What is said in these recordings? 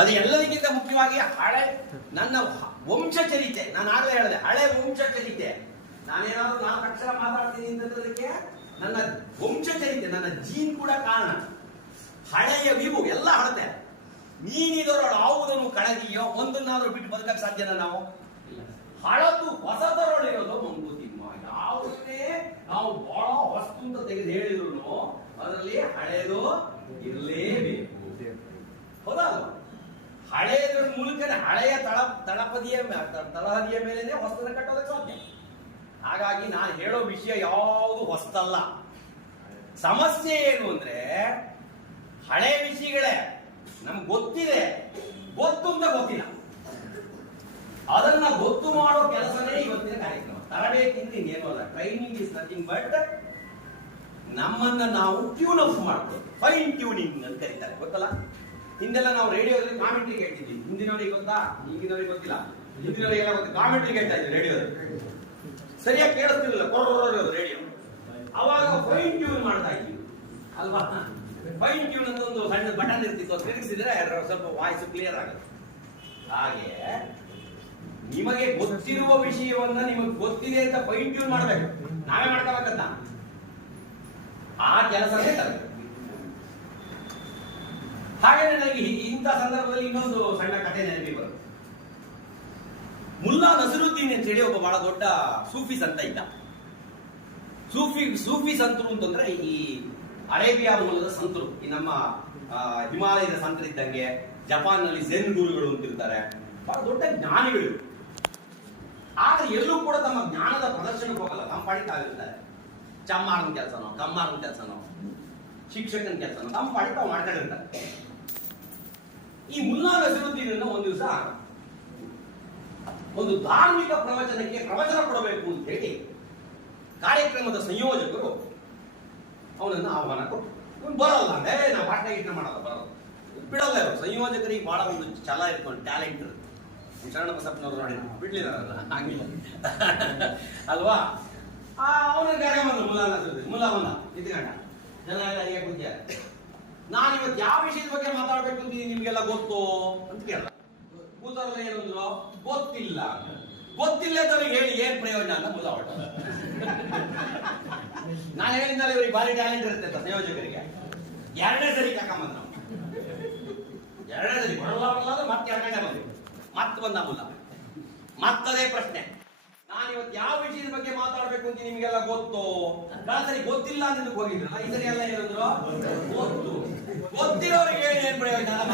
ಅದು ಎಲ್ಲದಕ್ಕಿಂತ ಮುಖ್ಯವಾಗಿ ಹಳೆ ನನ್ನ ವಂಶಚರಿತೆ. ನಾನು ಆಗಲೇ ಹೇಳಿದೆ, ಹಳೆ ವಂಶಚರಿತೆ. ನಾನೇನಾದ್ರೂ 4 ಅಕ್ಷರ ಮಾತಾಡ್ತೀನಿ ಅಂತಂದ್ರದಕ್ಕೆ ನನ್ನ ವಂಶಚರಿತೆ, ನನ್ನ ಜೀನ್ ಕೂಡ ಕಾರಣ. ಹಳೆಯ ವಿವು ಎಲ್ಲ ಹಳತೆ. ನೀನಿದರೊಳ ಯಾವುದನ್ನು ಕಳಗಿಯೋ ಒಂದನ್ನಾದ್ರೂ ಬಿಟ್ಟು ಬದುಕಕ್ಕೆ ಸಾಧ್ಯನ ನಾವು? ಹಳತು ಹೊಸದರೊಳಿರೋದು ಮಂಕುತಿಮ್ಮ. ಯಾವುದನ್ನೇ ನಾವು ಬಹಳ ವಸ್ತು ಅಂತ ತೆಗೆದು ಹೇಳಿದ್ರು ಅದರಲ್ಲಿ ಹಳೆಯದು ಇರಲೇಬೇಕು. ಹೌದಾ? ಹಳೆಯದ್ರ ಮೂಲಕನೇ ಹಳೆಯ ತಳಹದಿಯ ಮೇಲೆನೆ ಹೊಸದನ್ನ ಕಟ್ಟೋದಕ್ಕೆ ಸಾಧ್ಯ. ಹಾಗಾಗಿ ನಾನು ಹೇಳೋ ವಿಷಯ ಯಾವುದು ಹೊಸದಲ್ಲ. ಸಮಸ್ಯೆ ಏನು ಅಂದ್ರೆ ಹಳೆ ವಿಷಯಗಳೇ ನಮ್ಗೆ ಗೊತ್ತಿದೆ, ಗೊತ್ತು ಅಂತ ಗೊತ್ತಿಲ್ಲ. ಅದನ್ನ ಗೊತ್ತು ಮಾಡೋ ಕೆಲಸನೇ ಇವತ್ತಿನ ಕಾರ್ಯಕ್ರಮ. ತರಬೇತಿಯಿಂದ ಇನ್ನೇನು ಅಲ್ಲ. ಟ್ರೈನಿಂಗ್ ಇಸ್ ನಥಿಂಗ್ ಬಟ್ ನಮ್ಮನ್ನ ನಾವು ಟ್ಯೂನ್ ಅಪ್ ಮಾಡ್ಬೋದು. ಫೈನ್ ಟ್ಯೂನಿಂಗ್ ಅಂತ ಕರೀತಾರೆ, ಗೊತ್ತಲ್ಲ? ಹಿಂದೆಲ್ಲ ನಾವು ರೇಡಿಯೋದಲ್ಲಿ ಕಾಮೆಂಟ್ರಿ ಕೇಳ್ತಿದ್ವಿ. ಹಿಂದಿನವರಿಗೆ ಗೊತ್ತಾ? ಈಗಿನವರಿಗೆ ಗೊತ್ತಿಲ್ಲ. ಹಿಂದಿನವರಿಗೆಲ್ಲ ಗೊತ್ತು, ಕಾಮೆಂಟ್ರಿ ಕೇಳ್ತಾ ಇದ್ವಿ ರೇಡಿಯೋದಲ್ಲಿ. ಸರಿಯಾಗಿ ಕೇಳಿಸ್ತಿರ್ಲಿಲ್ಲ, ಕೊರೋದು ರೇಡಿಯೋ. ಅವಾಗ ಫೈನ್ ಟ್ಯೂನ್ ಮಾಡ್ತಾ ಇದ್ವಿ ಅಲ್ವಾ? ಫೈನ್ ಟ್ಯೂನ್ ಅಂತ ಒಂದು ಸಣ್ಣ ಬಟನ್ ಇರ್ತಿತ್ತು, ತಿರುಗಿಸಿದ್ರೆ ಸ್ವಲ್ಪ ವಾಯ್ಸ್ ಕ್ಲಿಯರ್ ಆಗುತ್ತೆ. ಹಾಗೆ ನಿಮಗೆ ಗೊತ್ತಿರುವ ವಿಷಯವನ್ನ ನಿಮಗೆ ಗೊತ್ತಿದೆ ಅಂತ ಫೈನ್ ಟ್ಯೂನ್ ಮಾಡ್ಬೇಕು. ನಾವೇ ಮಾಡ್ಕೋಬೇಕಂತ ಆ ಕೆಲಸನೇ ತರಬೇಕು. ಹಾಗೆ ನನಗೆ ಇಂಥ ಸಂದರ್ಭದಲ್ಲಿ ಇನ್ನೊಂದು ಸಣ್ಣ ಕಥೆ ನೆನಪಿಗೆ ಬರುತ್ತೆ. ಮುಲ್ಲಾ ನಸರುದ್ದೀನ್ ಅಂತ ಹೇಳಿ ಒಬ್ಬ ಬಹಳ ದೊಡ್ಡ ಸೂಫಿ ಸಂತ ಇದ್ದ. ಸೂಫಿ ಸಂತರು ಅಂತಂದ್ರೆ ಈ ಅರೇಬಿಯಾ ಮೂಲದ ಸಂತರು. ಈ ನಮ್ಮ ಹಿಮಾಲಯದ ಸಂತರಿದ್ದಂಗೆ ಜಪಾನ್ ನಲ್ಲಿ ಝೆನ್ ಗುರುಗಳು ಅಂತಿರ್ತಾರೆ. ಬಹಳ ದೊಡ್ಡ ಜ್ಞಾನಿಗಳು. ಆದ್ರೆ ಎಲ್ಲೂ ಕೂಡ ತಮ್ಮ ಜ್ಞಾನದ ಪ್ರದರ್ಶನಕ್ಕೆ ಹೋಗಲ್ಲ. ತಮ್ಮ ಪಾಡಿಗೆ ತಾವಿರ್ತಾರೆ. ಚಮ್ಮಾರನ ಕೆಲಸನೋ, ಕಮ್ಮಾರನ ಕೆಲಸನೋ, ಶಿಕ್ಷಕನ ಕೆಲಸನೋ ತಮ್ಮ ಪಾಡಿಗೆ ತಾವು ಮಾಡ್ಕೊಂಡಿರ್ತಾರೆ. ಈ ಮುಲ್ಲಾ ನಸರುದ್ದೀನ್ ಒಂದು ದಿವಸ ಒಂದು ಧಾರ್ಮಿಕ ಪ್ರವಚನಕ್ಕೆ ಪ್ರವಚನ ಕೊಡಬೇಕು ಅಂತ ಹೇಳಿ ಕಾರ್ಯಕ್ರಮದ ಸಂಯೋಜಕರು ಅವನನ್ನು ಆಹ್ವಾನ ಕೊಟ್ಟರು. ಇವನು ಬರಲ್ಲ, ನಾವು ಪಾಠ ಗೀಟ ಮಾಡಲ್ಲ, ಬರಲ್ಲ, ಬಿಡಲ್ಲ. ಇವರು ಸಂಯೋಜಕರಿಗೆ ಬಹಳ ಒಂದು ಛಲ ಇರ್ಕೊಂಡು ಟ್ಯಾಲೆಂಟ್ ಇರುತ್ತೆ. ಶರಣ ಬಸಪ್ಪನವರು ನೋಡಿ ಬಿಡ್ಲಿದಾರಲ್ಲ, ಹಂಗಿಲ್ಲ ಅಲ್ವಾ? ಅವನ ಕರೆ ಬಂದ ಮುಲ್ಲಾ ಬಂದ ಇದ್ಕೊಂಡ. ಜನ ಎಲ್ಲ ಕೂತ್ಯ, ನಾನು ಇವತ್ತು ಯಾವ ವಿಷಯದ ಬಗ್ಗೆ ಮಾತಾಡ್ಬೇಕು ಅಂತ ನಿಮ್ಗೆಲ್ಲ ಗೊತ್ತು ಅಂತ ಕೇಳಲ್ಲ. ಕೂತವ್ರಲ್ಲ ಏನಂದ್ರು, ಗೊತ್ತಿಲ್ಲ. ಗೊತ್ತಿಲ್ಲದವ್ರಿಗೆ ಹೇಳಿ ಏನ್ ಪ್ರಯೋಜನ ಅಂತ ಮುಲ್ಲಾ ಹೊರಟ. ನಾನು ಹೇಳಿದ್ನಲ್ಲ ಇವ್ರಿಗೆ ಭಾರಿ ಟ್ಯಾಲೆಂಟ್ ಇರುತ್ತೆ ಅಂತ ಸಂಯೋಜಕರಿಗೆ. 2ನೇ ಸರಿ ಕರ್ಕೊಂಬಂದ್ರು. 2ನೇ ಸರಿ ಬರಲ್ಲ ಮತ್ತೆ 2ನೇ ಬಂದ್ವಿ. ಮತ್ತೆ ಬಂದ ಮುಲ್ಲ. ಮತ್ತದೇ ಪ್ರಶ್ನೆ, ನಾನು ಇವತ್ತು ಯಾವ ವಿಷಯದ ಬಗ್ಗೆ ಮಾತಾಡ್ಬೇಕು ಅಂತ ನಿಮ್ಗೆಲ್ಲ ಗೊತ್ತು. ಸರಿ ಗೊತ್ತಿಲ್ಲ ಅಂತ ಹೋಗಿದ್ರು. ಈ ಸರಿ ಎಲ್ಲ ಹೇಳಿದ್ರು ಗೊತ್ತು. ಗೊತ್ತಿರೋರಿಗೆ ಹೇಳಿ ಏನ್ ಪ್ರಯೋಜನ?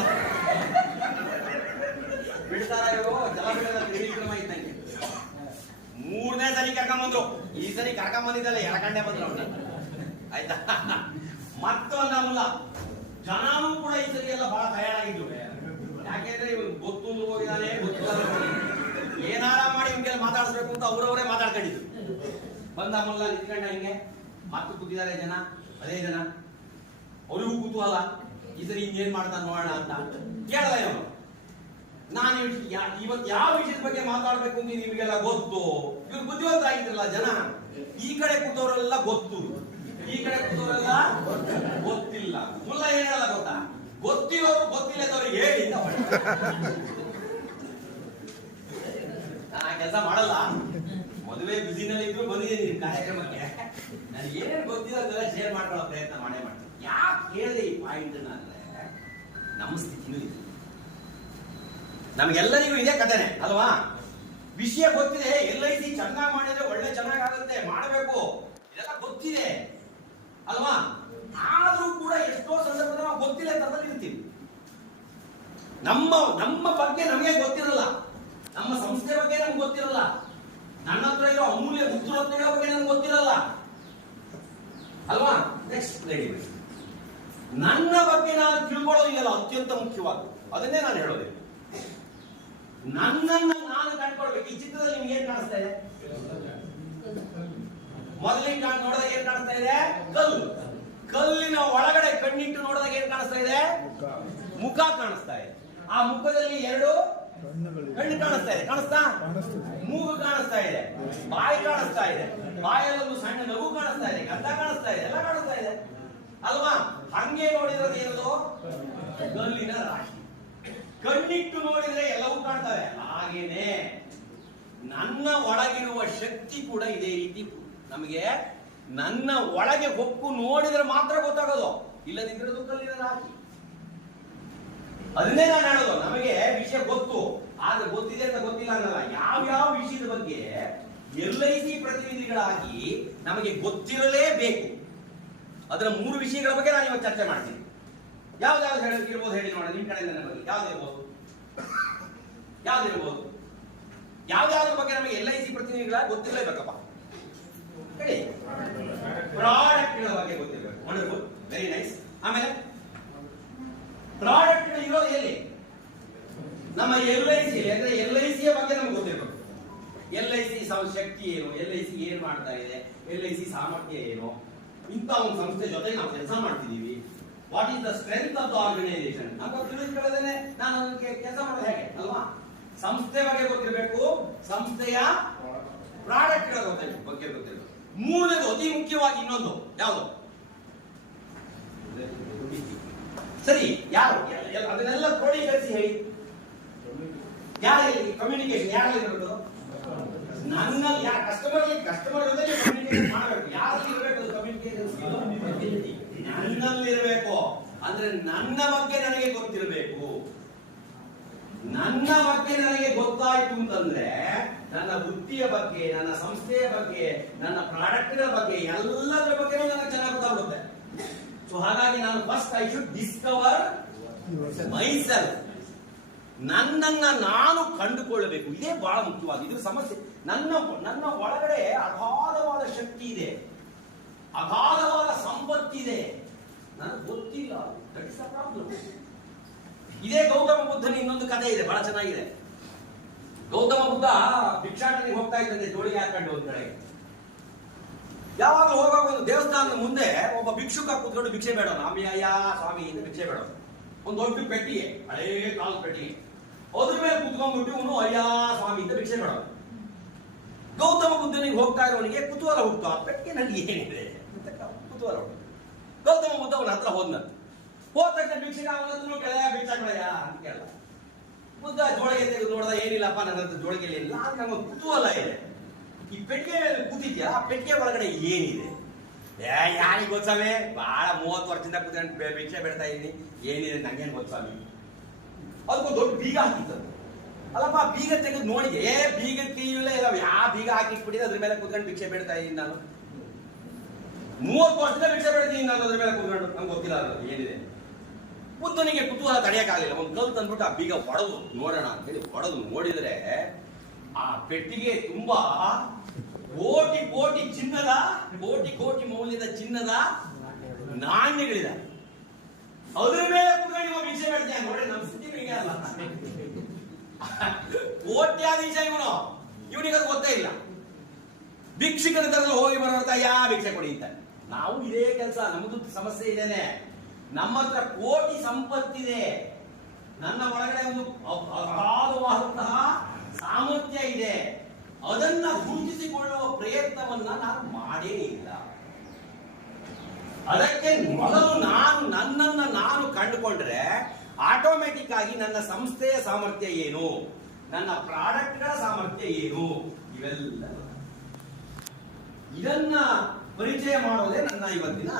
ಬಿಡ್ತಾರ ಇವರು ಜಲಬಿಡದ ತ್ರಿವಿಕ್ರಮ ಇದ್ದಂಗೆ. 3ನೇ ಸರಿ ಕರ್ಕೊಂಬಂದ್ರು. ಈ ಸರಿ ಕರ್ಕೊಂಬಂದಿದ್ದಲ್ಲ, 2 ಬಂದ್ರು ಅವನ್ನ. ಆಯ್ತಾ? ಮತ್ತೊಂದ ಮುಲ್ಲ. ಜನನೂ ಕೂಡ ಈ ಸರಿ ಎಲ್ಲ ಬಹಳ ತಯಾರಾಗಿದ್ರು. ಯಾಕೆಂದ್ರೆ ಇವನು ಗೊತ್ತು ಹೋಗಿದ್ದಾನೆ, ಗೊತ್ತಿಲ್ಲ ಏನಾರ ಮಾಡಿ ಇವ್ನಿಗೆ ಮಾತಾಡಿಸ್ಬೇಕು ಅಂತ ಅವರವರೇ ಮಾತಾಡ್ಕೊಂಡಿದ್ರು. ಬಂದ ಮುಲ್ಲ ನಿಂತ್ಕೊಂಡ ಹಿಂಗೆ. ಮತ್ತು ಕೂತಿದ್ದಾರೆ ಜನ, ಅದೇ ಜನ. ಅವರಿಗೂ ಕುತೂಹಲ, ಈ ಸರಿ ಇನ್ನೇನ್ ಮಾಡ್ತಾನೆ ನೋಡೋಣ ಅಂತ ಕೇಳಲ್ಲ ಇವನು. ನಾನು ಇವತ್ತು ಯಾವ ವಿಷಯದ ಬಗ್ಗೆ ಮಾತಾಡ್ಬೇಕು ಅಂತ ನಿಮಗೆಲ್ಲ ಗೊತ್ತು. ಇವ್ರು ಬುದ್ಧಿವಂತ ಆಗಿದ್ರಲ್ಲ ಜನ. ಈ ಕಡೆ ಕೂತವರೆಲ್ಲ ಗೊತ್ತು, ಈ ಕಡೆ ಕೂತವರೆಲ್ಲ ಗೊತ್ತಿಲ್ಲ. ಮುಲ್ಲ ಏನ್ ಹೇಳಲ್ಲ ಗೊತ್ತಾ? ಗೊತ್ತಿರೋರು ಗೊತ್ತಿಲ್ಲದವ್ರಿಗೆ ಹೇಳಿ. ಆ ಕೆಲಸ ಮಾಡಲ್ಲ. ಮದುವೆ ಬಿಸಿನಲ್ಲಿ ಇದ್ರು ಬಂದಿದ್ದೀನಿ ನಿಮ್ ಕಾರ್ಯಕ್ರಮಕ್ಕೆ. ನಾನು ಏನೇನು ಗೊತ್ತಿರೋದೆಲ್ಲ ಶೇರ್ ಮಾಡ್ಕೊಳ್ಳೋ ಪ್ರಯತ್ನ ಮಾಡೇ ಮಾಡ್ತೀನಿ. ಯಾಕೆ ಹೇಳಿದೆ ಈ ಪಾಯಿಂಟ್ ಅಂದ್ರೆ ನಮ್ಮ ಸ್ಥಿತಿನೂ ಇದೆ. ನಮ್ಗೆಲ್ಲರಿಗೂ ಇದೇ ಕಥೆನೆ ಅಲ್ವಾ? ವಿಷಯ ಗೊತ್ತಿದೆ. LIC ಚೆನ್ನಾಗಿ ಮಾಡಿದ್ರೆ ಒಳ್ಳೆ ಚೆನ್ನಾಗಾಗುತ್ತೆ, ಮಾಡಬೇಕು, ಇದೆಲ್ಲ ಗೊತ್ತಿದೆ ಅಲ್ವಾ? ಆದ್ರೂ ಕೂಡ ಎಷ್ಟೋ ಸಂದರ್ಭದಲ್ಲಿ ನಾವು ಗೊತ್ತಿಲ್ಲ ತರದಲ್ಲಿ ಇರ್ತೀವಿ. ನಮ್ಮ ಬಗ್ಗೆ ನಮಗೆ ಗೊತ್ತಿರಲ್ಲ, ನಮ್ಮ ಸಂಸ್ಥೆ ಬಗ್ಗೆ ನಮ್ಗೆ ಗೊತ್ತಿರಲ್ಲ, ನನ್ನ ಹತ್ರ ಇರೋ ಅಮೂಲ್ಯ ಮುತ್ತುರತ್ನಗಳ ಬಗ್ಗೆ ನಮ್ಗೆ ಗೊತ್ತಿರಲ್ಲ ಅಲ್ವಾ? ನೆಕ್ಸ್ಟ್ ನನ್ನ ಬಗ್ಗೆ ನಾನು ತಿಳ್ಕೊಳ್ಳೋದಿಲ್ಲ, ಅತ್ಯಂತ ಮುಖ್ಯವಾದ. ಅದನ್ನೇ ನಾನು ಹೇಳೋದಿಲ್ಲ. ನನ್ನನ್ನು ನಾನು ಕಂಡುಕೊಳ್ಬೇಕು. ಈ ಚಿತ್ರದಲ್ಲಿ ನಿಮ್ಗೆ ಏನ್ ಕಾಣಿಸ್ತಾ ಇದೆ? ಮೊದಲಿಗೆ ನೋಡಿದಾಗ ಏನ್ ಕಾಣಿಸ್ತಾ ಇದೆ? ಕಲ್ಲು. ಕಲ್ಲಿನ ಒಳಗಡೆ ಕಣ್ಣಿಟ್ಟು ನೋಡಿದಾಗ ಏನ್ ಕಾಣಿಸ್ತಾ ಇದೆ? ಮುಖ ಕಾಣಿಸ್ತಾ ಇದೆ. ಆ ಮುಖದಲ್ಲಿ 2 ಕಣ್ಣು ಕಾಣಿಸ್ತಾ ಇದೆ. ಕಾಣಿಸ್ತಾ? ಮೂಗು ಕಾಣಿಸ್ತಾ ಇದೆ, ಬಾಯಿ ಕಾಣಿಸ್ತಾ ಇದೆ, ಬಾಯಲ್ಲೊಂದು ಸಣ್ಣ ನಗು ಕಾಣಿಸ್ತಾ ಇದೆ, ಗಂಧ ಕಾಣಿಸ್ತಾ ಇದೆ, ಎಲ್ಲ ಕಾಣಿಸ್ತಾ ಇದೆ ಅಲ್ವಾ? ಹಂಗೆ ನೋಡಿರೋದು ಏನದು? ಕಲ್ಲಿನ ರಾಶಿ. ಕಣ್ಣಿಟ್ಟು ನೋಡಿದ್ರೆ ಎಲ್ಲವೂ ಕಾಣ್ತವೆ. ಹಾಗೇನೆ ನನ್ನ ಒಳಗಿರುವ ಶಕ್ತಿ ಕೂಡ ಇದೇ ರೀತಿ ನಮಗೆ ನನ್ನ ಒಳಗೆ ಹೊಕ್ಕು ನೋಡಿದ್ರೆ ಮಾತ್ರ ಗೊತ್ತಾಗೋದು, ಇಲ್ಲದಿದ್ರೆ ಕಲ್ಲಿನ ಹಾಕಿ. ಅದನ್ನೇ ನಾನು ಹೇಳೋದು, ನಮಗೆ ವಿಷಯ ಗೊತ್ತು, ಆದ್ರೆ ಗೊತ್ತಿದೆ ಅಂತ ಗೊತ್ತಿಲ್ಲ ಅನ್ನಲ್ಲ. ಯಾವ್ಯಾವ ವಿಷಯದ ಬಗ್ಗೆ LIC ಪ್ರತಿನಿಧಿಗಳಾಗಿ ನಮಗೆ ಗೊತ್ತಿರಲೇಬೇಕು. ಅದರ 3 ವಿಷಯಗಳ ಬಗ್ಗೆ ನಾನು ಇವತ್ತು ಚರ್ಚೆ ಮಾಡ್ತೀನಿ. ಯಾವ್ದಾವ್ದು ಹೇಳೋದಿರ್ಬೋದು ಹೇಳಿ ನೋಡೋಣ, ನಿಮ್ ಕಡೆಯಿಂದ ನನ್ನ ಬಗ್ಗೆ ಯಾವ್ದಿರ್ಬೋದು? ಯಾವ್ದಾವ್ದ್ರ ಬಗ್ಗೆ ನಮಗೆ LIC ಪ್ರತಿನಿಧಿಗಳಾಗಿ ಗೊತ್ತಿರಲೇಬೇಕಪ್ಪ ಹೇಳಿ. ಪ್ರಾಡಕ್ಟ್ಗಳ ಬಗ್ಗೆ ಗೊತ್ತಿರಬೇಕು. Wonderful, very nice. ಆಮೇಲೆ ಪ್ರಾಡಕ್ಟ್ಗಳು ಇರೋದು ಎಲ್ಲಿ? ನಮ್ಮ LIC ಅಂದ್ರೆ LICಯ ಬಗ್ಗೆ ನಮ್ಗೆ ಗೊತ್ತಿರಬೇಕು. LIC ಶಕ್ತಿ ಏನು, LIC ಏನ್ ಮಾಡ್ತಾ ಇದೆ, LIC ಸಾಮರ್ಥ್ಯ ಏನು, ಇಂಥ ಒಂದು ಸಂಸ್ಥೆ ಜೊತೆ ನಾವು ಕೆಲಸ ಮಾಡ್ತಿದೀವಿ. What is the strength of the organisation ನಮ್ಗೆ ತಿಳಿದುಕೊಳ್ಳದೇನೆ ನಾನು ಕೆಲಸ ಮಾಡೋದು ಹೇಗೆ ಅಲ್ವಾ? ಸಂಸ್ಥೆ ಬಗ್ಗೆ ಗೊತ್ತಿರಬೇಕು, ಸಂಸ್ಥೆಯ ಪ್ರಾಡಕ್ಟ್ಗಳ ಬಗ್ಗೆ ಗೊತ್ತಿರಬೇಕು. ಮೂರನೇದು ಅತಿ ಮುಖ್ಯವಾಗಿ ಇನ್ನೊಂದು ಯಾವುದು? ಸರಿ, ಯಾರು ಅದನ್ನೆಲ್ಲ ಕ್ರೋಢೀಕರಿಸಿ ಹೇಳಿ. ಯಾರು ಕಮ್ಯುನಿಕೇಶನ್ ಯಾರಲ್ಲಿ ಇರಬೇಕು? ನನ್ನಲ್ಲಿ ಕಸ್ಟಮರ್ ಜೊತೆ ಕಮ್ಯುನಿಕೇಶನ್ ಮಾಡಬೇಕು. ಯಾರಲ್ಲಿ ಇರಬೇಕು ಕಮ್ಯುನಿಕೇಶನ್? ನನ್ನಲ್ಲಿ ಇರಬೇಕು. ಅಂದ್ರೆ ನನ್ನ ಬಗ್ಗೆ ನನಗೆ ಗೊತ್ತಿರಬೇಕು. ನನ್ನ ಬಗ್ಗೆ ನನಗೆ ಗೊತ್ತಾಯ್ತು ಅಂತಂದ್ರೆ ನನ್ನ ವೃತ್ತಿಯ ಬಗ್ಗೆ, ನನ್ನ ಸಂಸ್ಥೆಯ ಬಗ್ಗೆ, ನನ್ನ ಪ್ರಾಡಕ್ಟ್ಗಳ ಬಗ್ಗೆ ಎಲ್ಲದರ ಬಗ್ಗೆ ನನಗೆ ಚೆನ್ನಾಗಿ ಗೊತ್ತಾಗುತ್ತೆ. ಸೊ ಹಾಗಾಗಿ ನಾನು first I should Discover myself. ನನ್ನನ್ನ ನಾನು ಕಂಡುಕೊಳ್ಳಬೇಕು. ಇದೇ ಬಹಳ ಮುಖ್ಯವಾದ ಇದ್ರ ಸಮಸ್ಯೆ. ನನ್ನ ಒಳಗಡೆ ಅಗಾಧವಾದ ಶಕ್ತಿ ಇದೆ, ಅಗಾಧವಾದ ಸಂಪತ್ತಿದೆ, ನನಗೆ ಗೊತ್ತಿಲ್ಲ. That is the problem. ಇದೇ ಗೌತಮ ಬುದ್ಧನ ಇನ್ನೊಂದು ಕಥೆ ಇದೆ, ಬಹಳ ಚೆನ್ನಾಗಿದೆ. ಗೌತಮ ಬುದ್ಧ ಭಿಕ್ಷಾಟನೆಗೆ ಹೋಗ್ತಾ ಇದ್ದಂತೆ ಜೋಳಿಗೆ ಹಾಕೊಂಡು ಒಂದ್ ಕಡೆ. ಯಾವಾಗ ಹೋಗುವಾಗ ಒಂದು ದೇವಸ್ಥಾನದ ಮುಂದೆ ಒಬ್ಬ ಭಿಕ್ಷುಕ ಕೂತ್ಕೊಂಡು ಭಿಕ್ಷೆ ಬೇಡೋನು. ಅಯ್ಯ ಸ್ವಾಮಿ ಇಂದ ಭಿಕ್ಷೆ ಬೇಡೋನು. ಒಂದು ದೊಡ್ಡ ಪೆಟ್ಟಿಗೆ, ಹಳೇ ಕಾಲ ಪೆಟ್ಟಿಗೆ, ಅದ್ರ ಮೇಲೆ ಕೂತ್ಕೊಂಡ್ಬಿಟ್ಟು ಇವನು ಅಯ್ಯ ಸ್ವಾಮಿ ಅಂತ ಭಿಕ್ಷೆ ಬೇಡೋನು. ಗೌತಮ ಬುದ್ಧನಿಗೆ ಹೋಗ್ತಾ ಇರೋನಿಗೆ ಕುತೂಹಲ ಹುಟ್ಟು, ಆ ಪೆಟ್ಟಿಗೆನಲ್ಲಿ ಏನಿದೆ ಅಂತ ಕುತೂಹಲ ಹುಟ್ಟು. ಗೌತಮ ಬುದ್ಧ ಅವನ ಹತ್ರ ಹೋದ ತಕ್ಷಣ ಭಿಕ್ಷೆಗೆ ಅವನನ್ನು ಕೆಳಯ ಭಿಕ್ಷಾ ಕೆಳಯ ಅಂತ ಕೇಳ. ಬುದ್ಧ ಜೋಳಿಗೆ ತೆಗೆದು ನೋಡ್ದ, ಏನಿಲ್ಲಪ್ಪ ನನ್ನ ಹತ್ರ ಜೋಳಿಗೆಯಲ್ಲಿ ಇಲ್ಲ. ನಮ್ಮ ಕುತೂಹಲ ಇದೆ, ಈ ಪೆಟ್ಟಿಗೆ ಕೂತಿದ್ಯಾ, ಆ ಪೆಟ್ಟಿಗೆ ಒಳಗಡೆ ಏನಿದೆ? ಯಾರಿಗೆ ಗೊತ್ತಾವೆ? ಬಹಳ 30 ವರ್ಷದಿಂದ ಕೂತ್ಕೊಂಡು ಭಿಕ್ಷೆ ಬೇಡ್ತಾ ಇದೀನಿ, ಏನಿದೆ ನಂಗೇನು ಗೊತ್ತಾವೆ? ಅದಕ್ಕೊಂದು ದೊಡ್ಡ ಬೀಗ ಹಾಕಿತ್ತು. ಅಲ್ಲಪ್ಪ ಬೀಗ ತೆಗೆದು ನೋಡಿದೆ, ಬೀಗ ಕೀವಿಲ್ಲ, ಯಾವ ಬೀಗ ಹಾಕಿಟ್ಬಿಟ್ಟಿದೆ, ಅದ್ರ ಮೇಲೆ ಕೂತ್ಕೊಂಡು ಭಿಕ್ಷೆ ಬೇಡ್ತಾ ಇದೀನಿ ನಾನು. 30 ವರ್ಷದಿಂದ ಭಿಕ್ಷೆ ಬೇಡ್ತೀನಿ ನಾನು ಅದ್ರ ಮೇಲೆ ಕೂತ್ಕೊಂಡು, ನಂಗೆ ಗೊತ್ತಿಲ್ಲ ಅದು ಏನಿದೆ. ಬುದ್ಧನಿಗೆ ಕುತೂಹಲ ತಡೆಯಕ್ಕಾಗಲಿಲ್ಲ. ಒಂದು ಕಲ್ ತಂದ್ಬಿಟ್ಟು ಆ ಬೀಗ ಒಡೆದು ನೋಡೋಣ ಅಂತ ಹೇಳಿ ಒಡೆದು ನೋಡಿದ್ರೆ ಆ ಪೆಟ್ಟಿಗೆ ತುಂಬಾ ಕೋಟಿ ಕೋಟಿ ಮೌಲ್ಯದ ಚಿನ್ನದ ನಾಣ್ಯಗಳಿದೆ. ಅದ್ರ ಮೇಲೆ ಕೂತ್ಕೊಂಡು ನೀವು ಭಿಕ್ಷೆ ಬೇಡ್ತೀಯ ನೋಡಿ. ನಮ್ಮ ಸ್ಥಿತಿ ಹೀಗೆ ಅಲ್ಲ. ಕೋಟ್ಯಾಧೀಶ ಇವನಿಗೆ ಅದು ಗೊತ್ತೇ ಇಲ್ಲ. ಭಿಕ್ಷುಕರ ತರದಲ್ಲಿ ಹೋಗಿ ಬರೋರ್ತ ಯಾ ಭಿಕ್ಷೆ ಕೊಡಿ ಅಂತ. ನಾವು ಇದೇ ಕೆಲಸ, ನಮ್ದು ಸಮಸ್ಯೆ ಇದೇನೆ. ನಮ್ಮ ಹತ್ರ ಕೋಟಿ ಸಂಪತ್ತಿದೆ, ನನ್ನ ಒಳಗಡೆ ಒಂದು ಅಗಾಧವಾದಂತಹ ಸಾಮರ್ಥ್ಯ ಇದೆ. ಅದನ್ನ ಗುರುತಿಸಿಕೊಳ್ಳುವ ಪ್ರಯತ್ನವನ್ನ ನಾನು ಮಾಡೇ ಇಲ್ಲ. ಅದಕ್ಕೆ ಮೊದಲು ನನ್ನನ್ನ ನಾನು ಕಂಡುಕೊಂಡ್ರೆ ಆಟೋಮೆಟಿಕ್ ಆಗಿ ನನ್ನ ಸಂಸ್ಥೆಯ ಸಾಮರ್ಥ್ಯ ಏನು, ನನ್ನ ಪ್ರಾಡಕ್ಟ್ಗಳ ಸಾಮರ್ಥ್ಯ ಏನು, ಇವೆಲ್ಲ ಇದನ್ನ ಪರಿಚಯ ಮಾಡೋದೇ ನನ್ನ ಇವತ್ತಿನ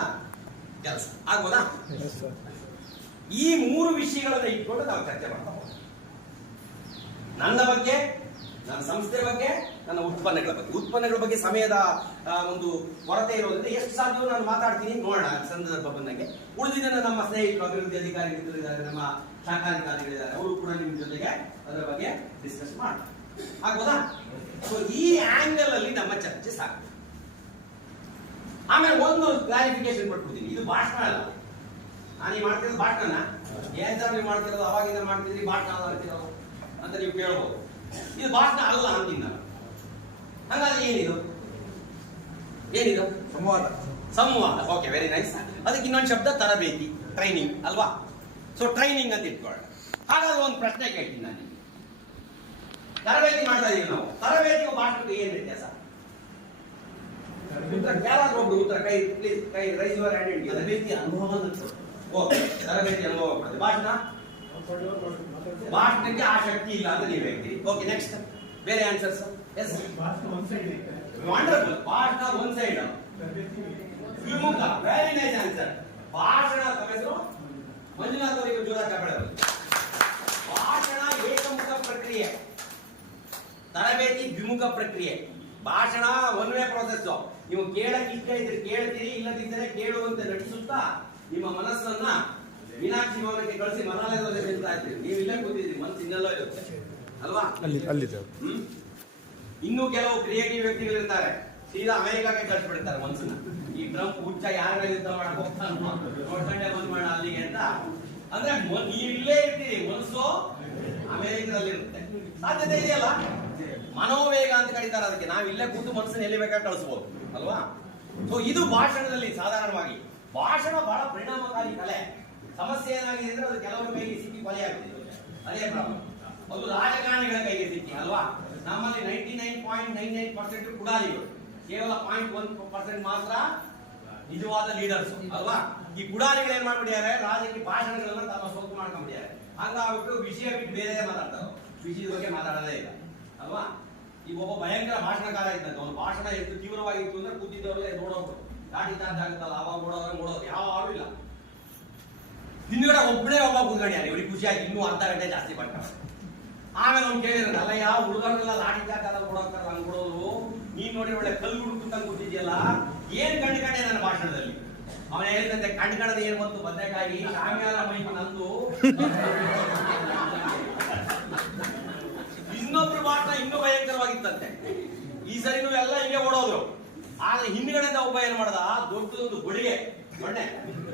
ಕೆಲಸ. ಆಗ್ಬೋದಾ? ಈ 3 ವಿಷಯಗಳನ್ನ ಇಟ್ಕೊಂಡು ನಾವು ಚರ್ಚೆ ಮಾಡ್ತಾ ಹೋಗೋಣ. ನನ್ನ ಬಗ್ಗೆ, ನನ್ನ ಸಂಸ್ಥೆ ಬಗ್ಗೆ, ನನ್ನ ಉತ್ಪನ್ನಗಳ ಬಗ್ಗೆ ಸಮಯದ ಒಂದು ಕೊರತೆ ಇರೋದ್ರಿಂದ ಎಷ್ಟು ಸಾಧ್ಯವೋ ನಾನು ಮಾತಾಡ್ತೀನಿ. ನೋಡೋಣ ಸಂದರ್ಭ ಬಂದಂಗೆ. ಉಳಿದಿದ್ದನ್ನು ನಮ್ಮ ಸ್ನೇಹಿತರು, ಅಭಿವೃದ್ಧಿ ಅಧಿಕಾರಿಗಳಿದ್ದಾರೆ, ನಮ್ಮ ಶಾಖಾಧಿಕಾರಿಗಳಿದ್ದಾರೆ, ಅವರು ಕೂಡ ನಿಮ್ಮ ಜೊತೆಗೆ ಅದರ ಬಗ್ಗೆ ಡಿಸ್ಕಸ್ ಮಾಡ್ತಾರೆ. ಆಗ್ಬೋದಾ? ಸೊ ಈ ಆಂಗಲ್ ಅಲ್ಲಿ ನಮ್ಮ ಚರ್ಚೆ ಸಾಕು. ಆಮೇಲೆ ಒಂದು ಕ್ಲಾರಿಫಿಕೇಶನ್ ಕೊಟ್ಬಿಡ್ತೀನಿ. ಇದು ಭಾಷಣ ಅಲ್ಲ. ನಾನು ಈ ಮಾಡ್ತಿರೋದು ಭಾಷಣ. ಏನ್ ಸರ್ ನೀವು ಮಾಡ್ತಿರೋದು, ಅವಾಗಿಂದ ಮಾಡ್ತಿದ್ರಿ, ಭಾಷಣ ಮಾಡ್ತಿರೋದು ಅಂತ ನೀವು ಕೇಳ್ಬೋದು. ಇದು ಭಾಷಣ ಅಲ್ಲ ಅಂತೀನಿ ನಾನು. ಹಾಗಾದ್ರೆ ಏನಿದು ಸಂವಾದ. Okay, very nice. ಅದಕ್ಕೆ ಇನ್ನೊಂದು ಶಬ್ದ ತರಬೇತಿ, ಟ್ರೈನಿಂಗ್ ಅಲ್ವಾ? ಸೊ ಟ್ರೈನಿಂಗ್ ಅಂತ ಇಟ್ಕೊಳ್ಳೋಣ. ಹಾಗಾದ್ರೆ ಒಂದು ಪ್ರಶ್ನೆ ಕೇಳ್ತೀನಿ ನಾನು. ತರಬೇತಿ ಮಾಡ್ತಾ ಇದೀವಿ ನಾವು. ತರಬೇತಿಗೂ ಭಾಷಣಕ್ಕೆ ಏನ್ ವ್ಯತ್ಯಾಸ? ಯಾರಾದ್ರೂ ಒಬ್ರು ಉತ್ತರ ಕೈ ಪ್ಲೀಸ್, ಕೈ ರೈಸ್ ಯುವರ್ ಹ್ಯಾಂಡ್. ತರಬೇತಿ ಅನುಭವ. ಓಕೆ, ತರಬೇತಿ ಅನುಭವ. ಭಾಷಣ ಭಾಷಣಕ್ಕೆ ಆ ಶಕ್ತಿ ಇಲ್ಲ ಅಂತ ನೀವು ಹೇಳ್ತೀರಿ. ಓಕೆ, ನೆಕ್ಸ್ಟ್ ಬೇರೆ ಆನ್ಸರ್ಸ್. Yes, wonderful. ಭಾಷಣ ಒನ್ ಸೈಡ್, ವಿಮುಖ. Very nice answer. ಭಾಷಣ ತಮ್ಮ ಹೆಸರು ಮಂಜುನಾಥ್ ಅವರಿಗೆ ಜೋರ ಕಾಪಾಡೋದು. ಭಾಷಣ ಏಕಮುಖ ಪ್ರಕ್ರಿಯೆ, ತರಬೇತಿ ದ್ವಿಮುಖ ಪ್ರಕ್ರಿಯೆ. ಭಾಷಣ ಒನ್ ವೇ ಪ್ರೋಸೆಸ್. ನೀವು ಕೇಳಕ್ ಇಷ್ಟ ಇದ್ರೆ ಕೇಳ್ತೀರಿ, ಇಲ್ಲದಿದ್ದರೆ ಕೇಳುವಂತೆ ನಟಿಸುತ್ತಾ ನಿಮ್ಮ ಮನಸ್ಸನ್ನ ಮೀನಾಕ್ಷಿ ಭವನಕ್ಕೆ ಕಳಿಸಿ ಮಸಾಲೆ ದೋಸೆ ತಿಂತಾ ಇರ್ತೀರಿ. ನೀವು ಇಲ್ಲೇ ಕೂತಿದ್ರಿ, ಮನಸ್ಸು ಇನ್ನೆಲ್ಲೋ ಇರುತ್ತೆ ಅಲ್ವಾ? ಇನ್ನು ಕೆಲವು ಕ್ರಿಯೇಟಿವ್ ವ್ಯಕ್ತಿಗಳಿರ್ತಾರೆ, ಸೀದಾ ಅಮೆರಿಕಾಗೆ ಕಳಿಸ್ಬಿಡ್ತಾರೆ ಮನಸ್ಸನ್ನ. ಈ ಟ್ರಂಪ್ ಹುಚ್ಚ ಯಾರ ಮೇಲೆ ಯುದ್ಧ ಮಾಡಕ್ ಹೋಗ್ತಾನೋ ನೋಡ್ಕೊಂಡೆ ಬಂದ್ ಮಾಡ ಅಲ್ಲಿಗೆ ಅಂತ. ಅಂದ್ರೆ ನೀವು ಇಲ್ಲೇ ಇರ್ತೀರಿ, ಮನಸ್ಸು ಅಮೆರಿಕದಲ್ಲಿ ಇರುತ್ತೆ. ಸಾಧ್ಯತೆ ಇದೆಯಲ್ಲ, ಮನೋವೇಗ ಅಂತ ಕರೀತಾರೆ ಅದಕ್ಕೆ. ನಾವು ಇಲ್ಲೇ ಕೂತು ಮನಸ್ಸನ್ನ ಎಲ್ಲಿ ಬೇಕಾದ್ರೆ ಕಳಿಸಬಹುದು ಅಲ್ವಾ? ಸೊ ಇದು ಭಾಷಣದಲ್ಲಿ ಸಾಧಾರಣವಾಗಿ. ಭಾಷಣ ಬಹಳ ಪರಿಣಾಮಕಾರಿ ಕಲೆ. ಸಮಸ್ಯೆ ಏನಾಗಿದೆ ಅಂದ್ರೆ ಅದು ಕೆಲವರ ಕೈಗೆ ಸಿಕ್ಕಿ ಕೊಲೆಯಾಗ್ತಿದೆ, ಅದೇ ಪ್ರಾಬ್ಲಮ್. ಅದು ರಾಜಕಾರಣಿಗಳ ಕೈಗೆ ಸಿಕ್ಕಿ ಅಲ್ವಾ? ನಮ್ಮಲ್ಲಿ 99.99% ಕುಡಾಲಿಗಳು, ಕೇವಲ 0.1% ಮಾತ್ರ ನಿಜವಾದ ಲೀಡರ್ಸ್ ಅಲ್ವಾ? ಈ ಕುಡಾಲಿಗಳು ಏನ್ ಮಾಡ್ಬಿಟ್ಟಿದ್ದಾರೆ, ರಾಜಕೀಯ ಭಾಷಣಗಳನ್ನ ತಮ್ಮ ಸೋಕು ಮಾಡ್ಕೊಂಡ್ಬಿಟ್ಟಿದ್ದಾರೆ. ಹಂಗಾಗ್ಬಿಟ್ಟು ವಿಷಯ ಬಿಟ್ಟು ಬೇರೆ ಮಾತಾಡ್ತಾರೆ, ವಿಷಯದ ಬಗ್ಗೆ ಮಾತಾಡೋದೇ ಇಲ್ಲ ಅಲ್ವಾ? ಈಗ ಒಬ್ಬ ಭಯಂಕರ ಭಾಷಣಕಾರ ಇದ್ದಂತೆ, ಅವನು ಭಾಷಣ ಎಷ್ಟು ತೀವ್ರವಾಗಿತ್ತು ಅಂದ್ರೆ ಕೂತಿದ್ದವರೇ ನೋಡೋರು, ಗಾಡಿ ಚಾರ್ಜ್ ಆಗುತ್ತಲ್ಲ ಅವಾಗ ನೋಡೋರು ಯಾರು ಇಲ್ಲ. ಹಿಂದ್ಗಡೆ ಒಬ್ಬನೇ ಒಬ್ಬ ಕೂತ್ಕೊಂಡಿದ್ದಾರೆ, ಇವ್ರಿಗೆ ಖುಷಿಯಾಗಿ ಇನ್ನೂ ಅರ್ಧ ಗಂಟೆ ಜಾಸ್ತಿ ಬರ್ತಾರೆ. ಆಮೇಲೆ ಅವ್ನು ಕೇಳಿದ್ರೆ, ಅಲ್ಲ ಯಾವ ಹುಡುಗರೆಲ್ಲ ಲಾಠಿ ಚಾರ್ಜ್ ಎಲ್ಲ ಕೊಡೋಕ್ಕಾಗ ಅನ್ಕೊಡೋರು, ನೀನ್ ನೋಡಿ ಒಳ್ಳೆ ಕಲ್ಲು ಹುಡುಕಂತ ಕೂತಿದ್ಯಲ್ಲ, ಏನ್ ಕಂಡ್ಕಂಡೆ ನನ್ನ ಭಾಷಣದಲ್ಲಿ? ಅವನ ಹೇಳಿದಂತೆ ಕಂಡ್ಕಣದ ಏನ್ ಬಂತು, ಬದನೆಕಾಯಿ ಶಾಮ್ಯಾನ ಮೈಕ್ ನಂದು. ಇನ್ನೊಬ್ರು ಭಾಷಣ ಇನ್ನೂ ಭಯಂಕರವಾಗಿತ್ತಂತೆ. ಈ ಸರಿ ಎಲ್ಲ ಹಿಂಗೆ ಓಡೋದ್ರು. ಆದ್ರೆ ಹಿಂದ್ಗಡೆಯಿಂದ ಒಬ್ಬ ಏನ್ ಮಾಡ್ದ, ದೊಡ್ಡದೊಂದು ಗುಳಿಗೆ ಮೊನ್ನೆ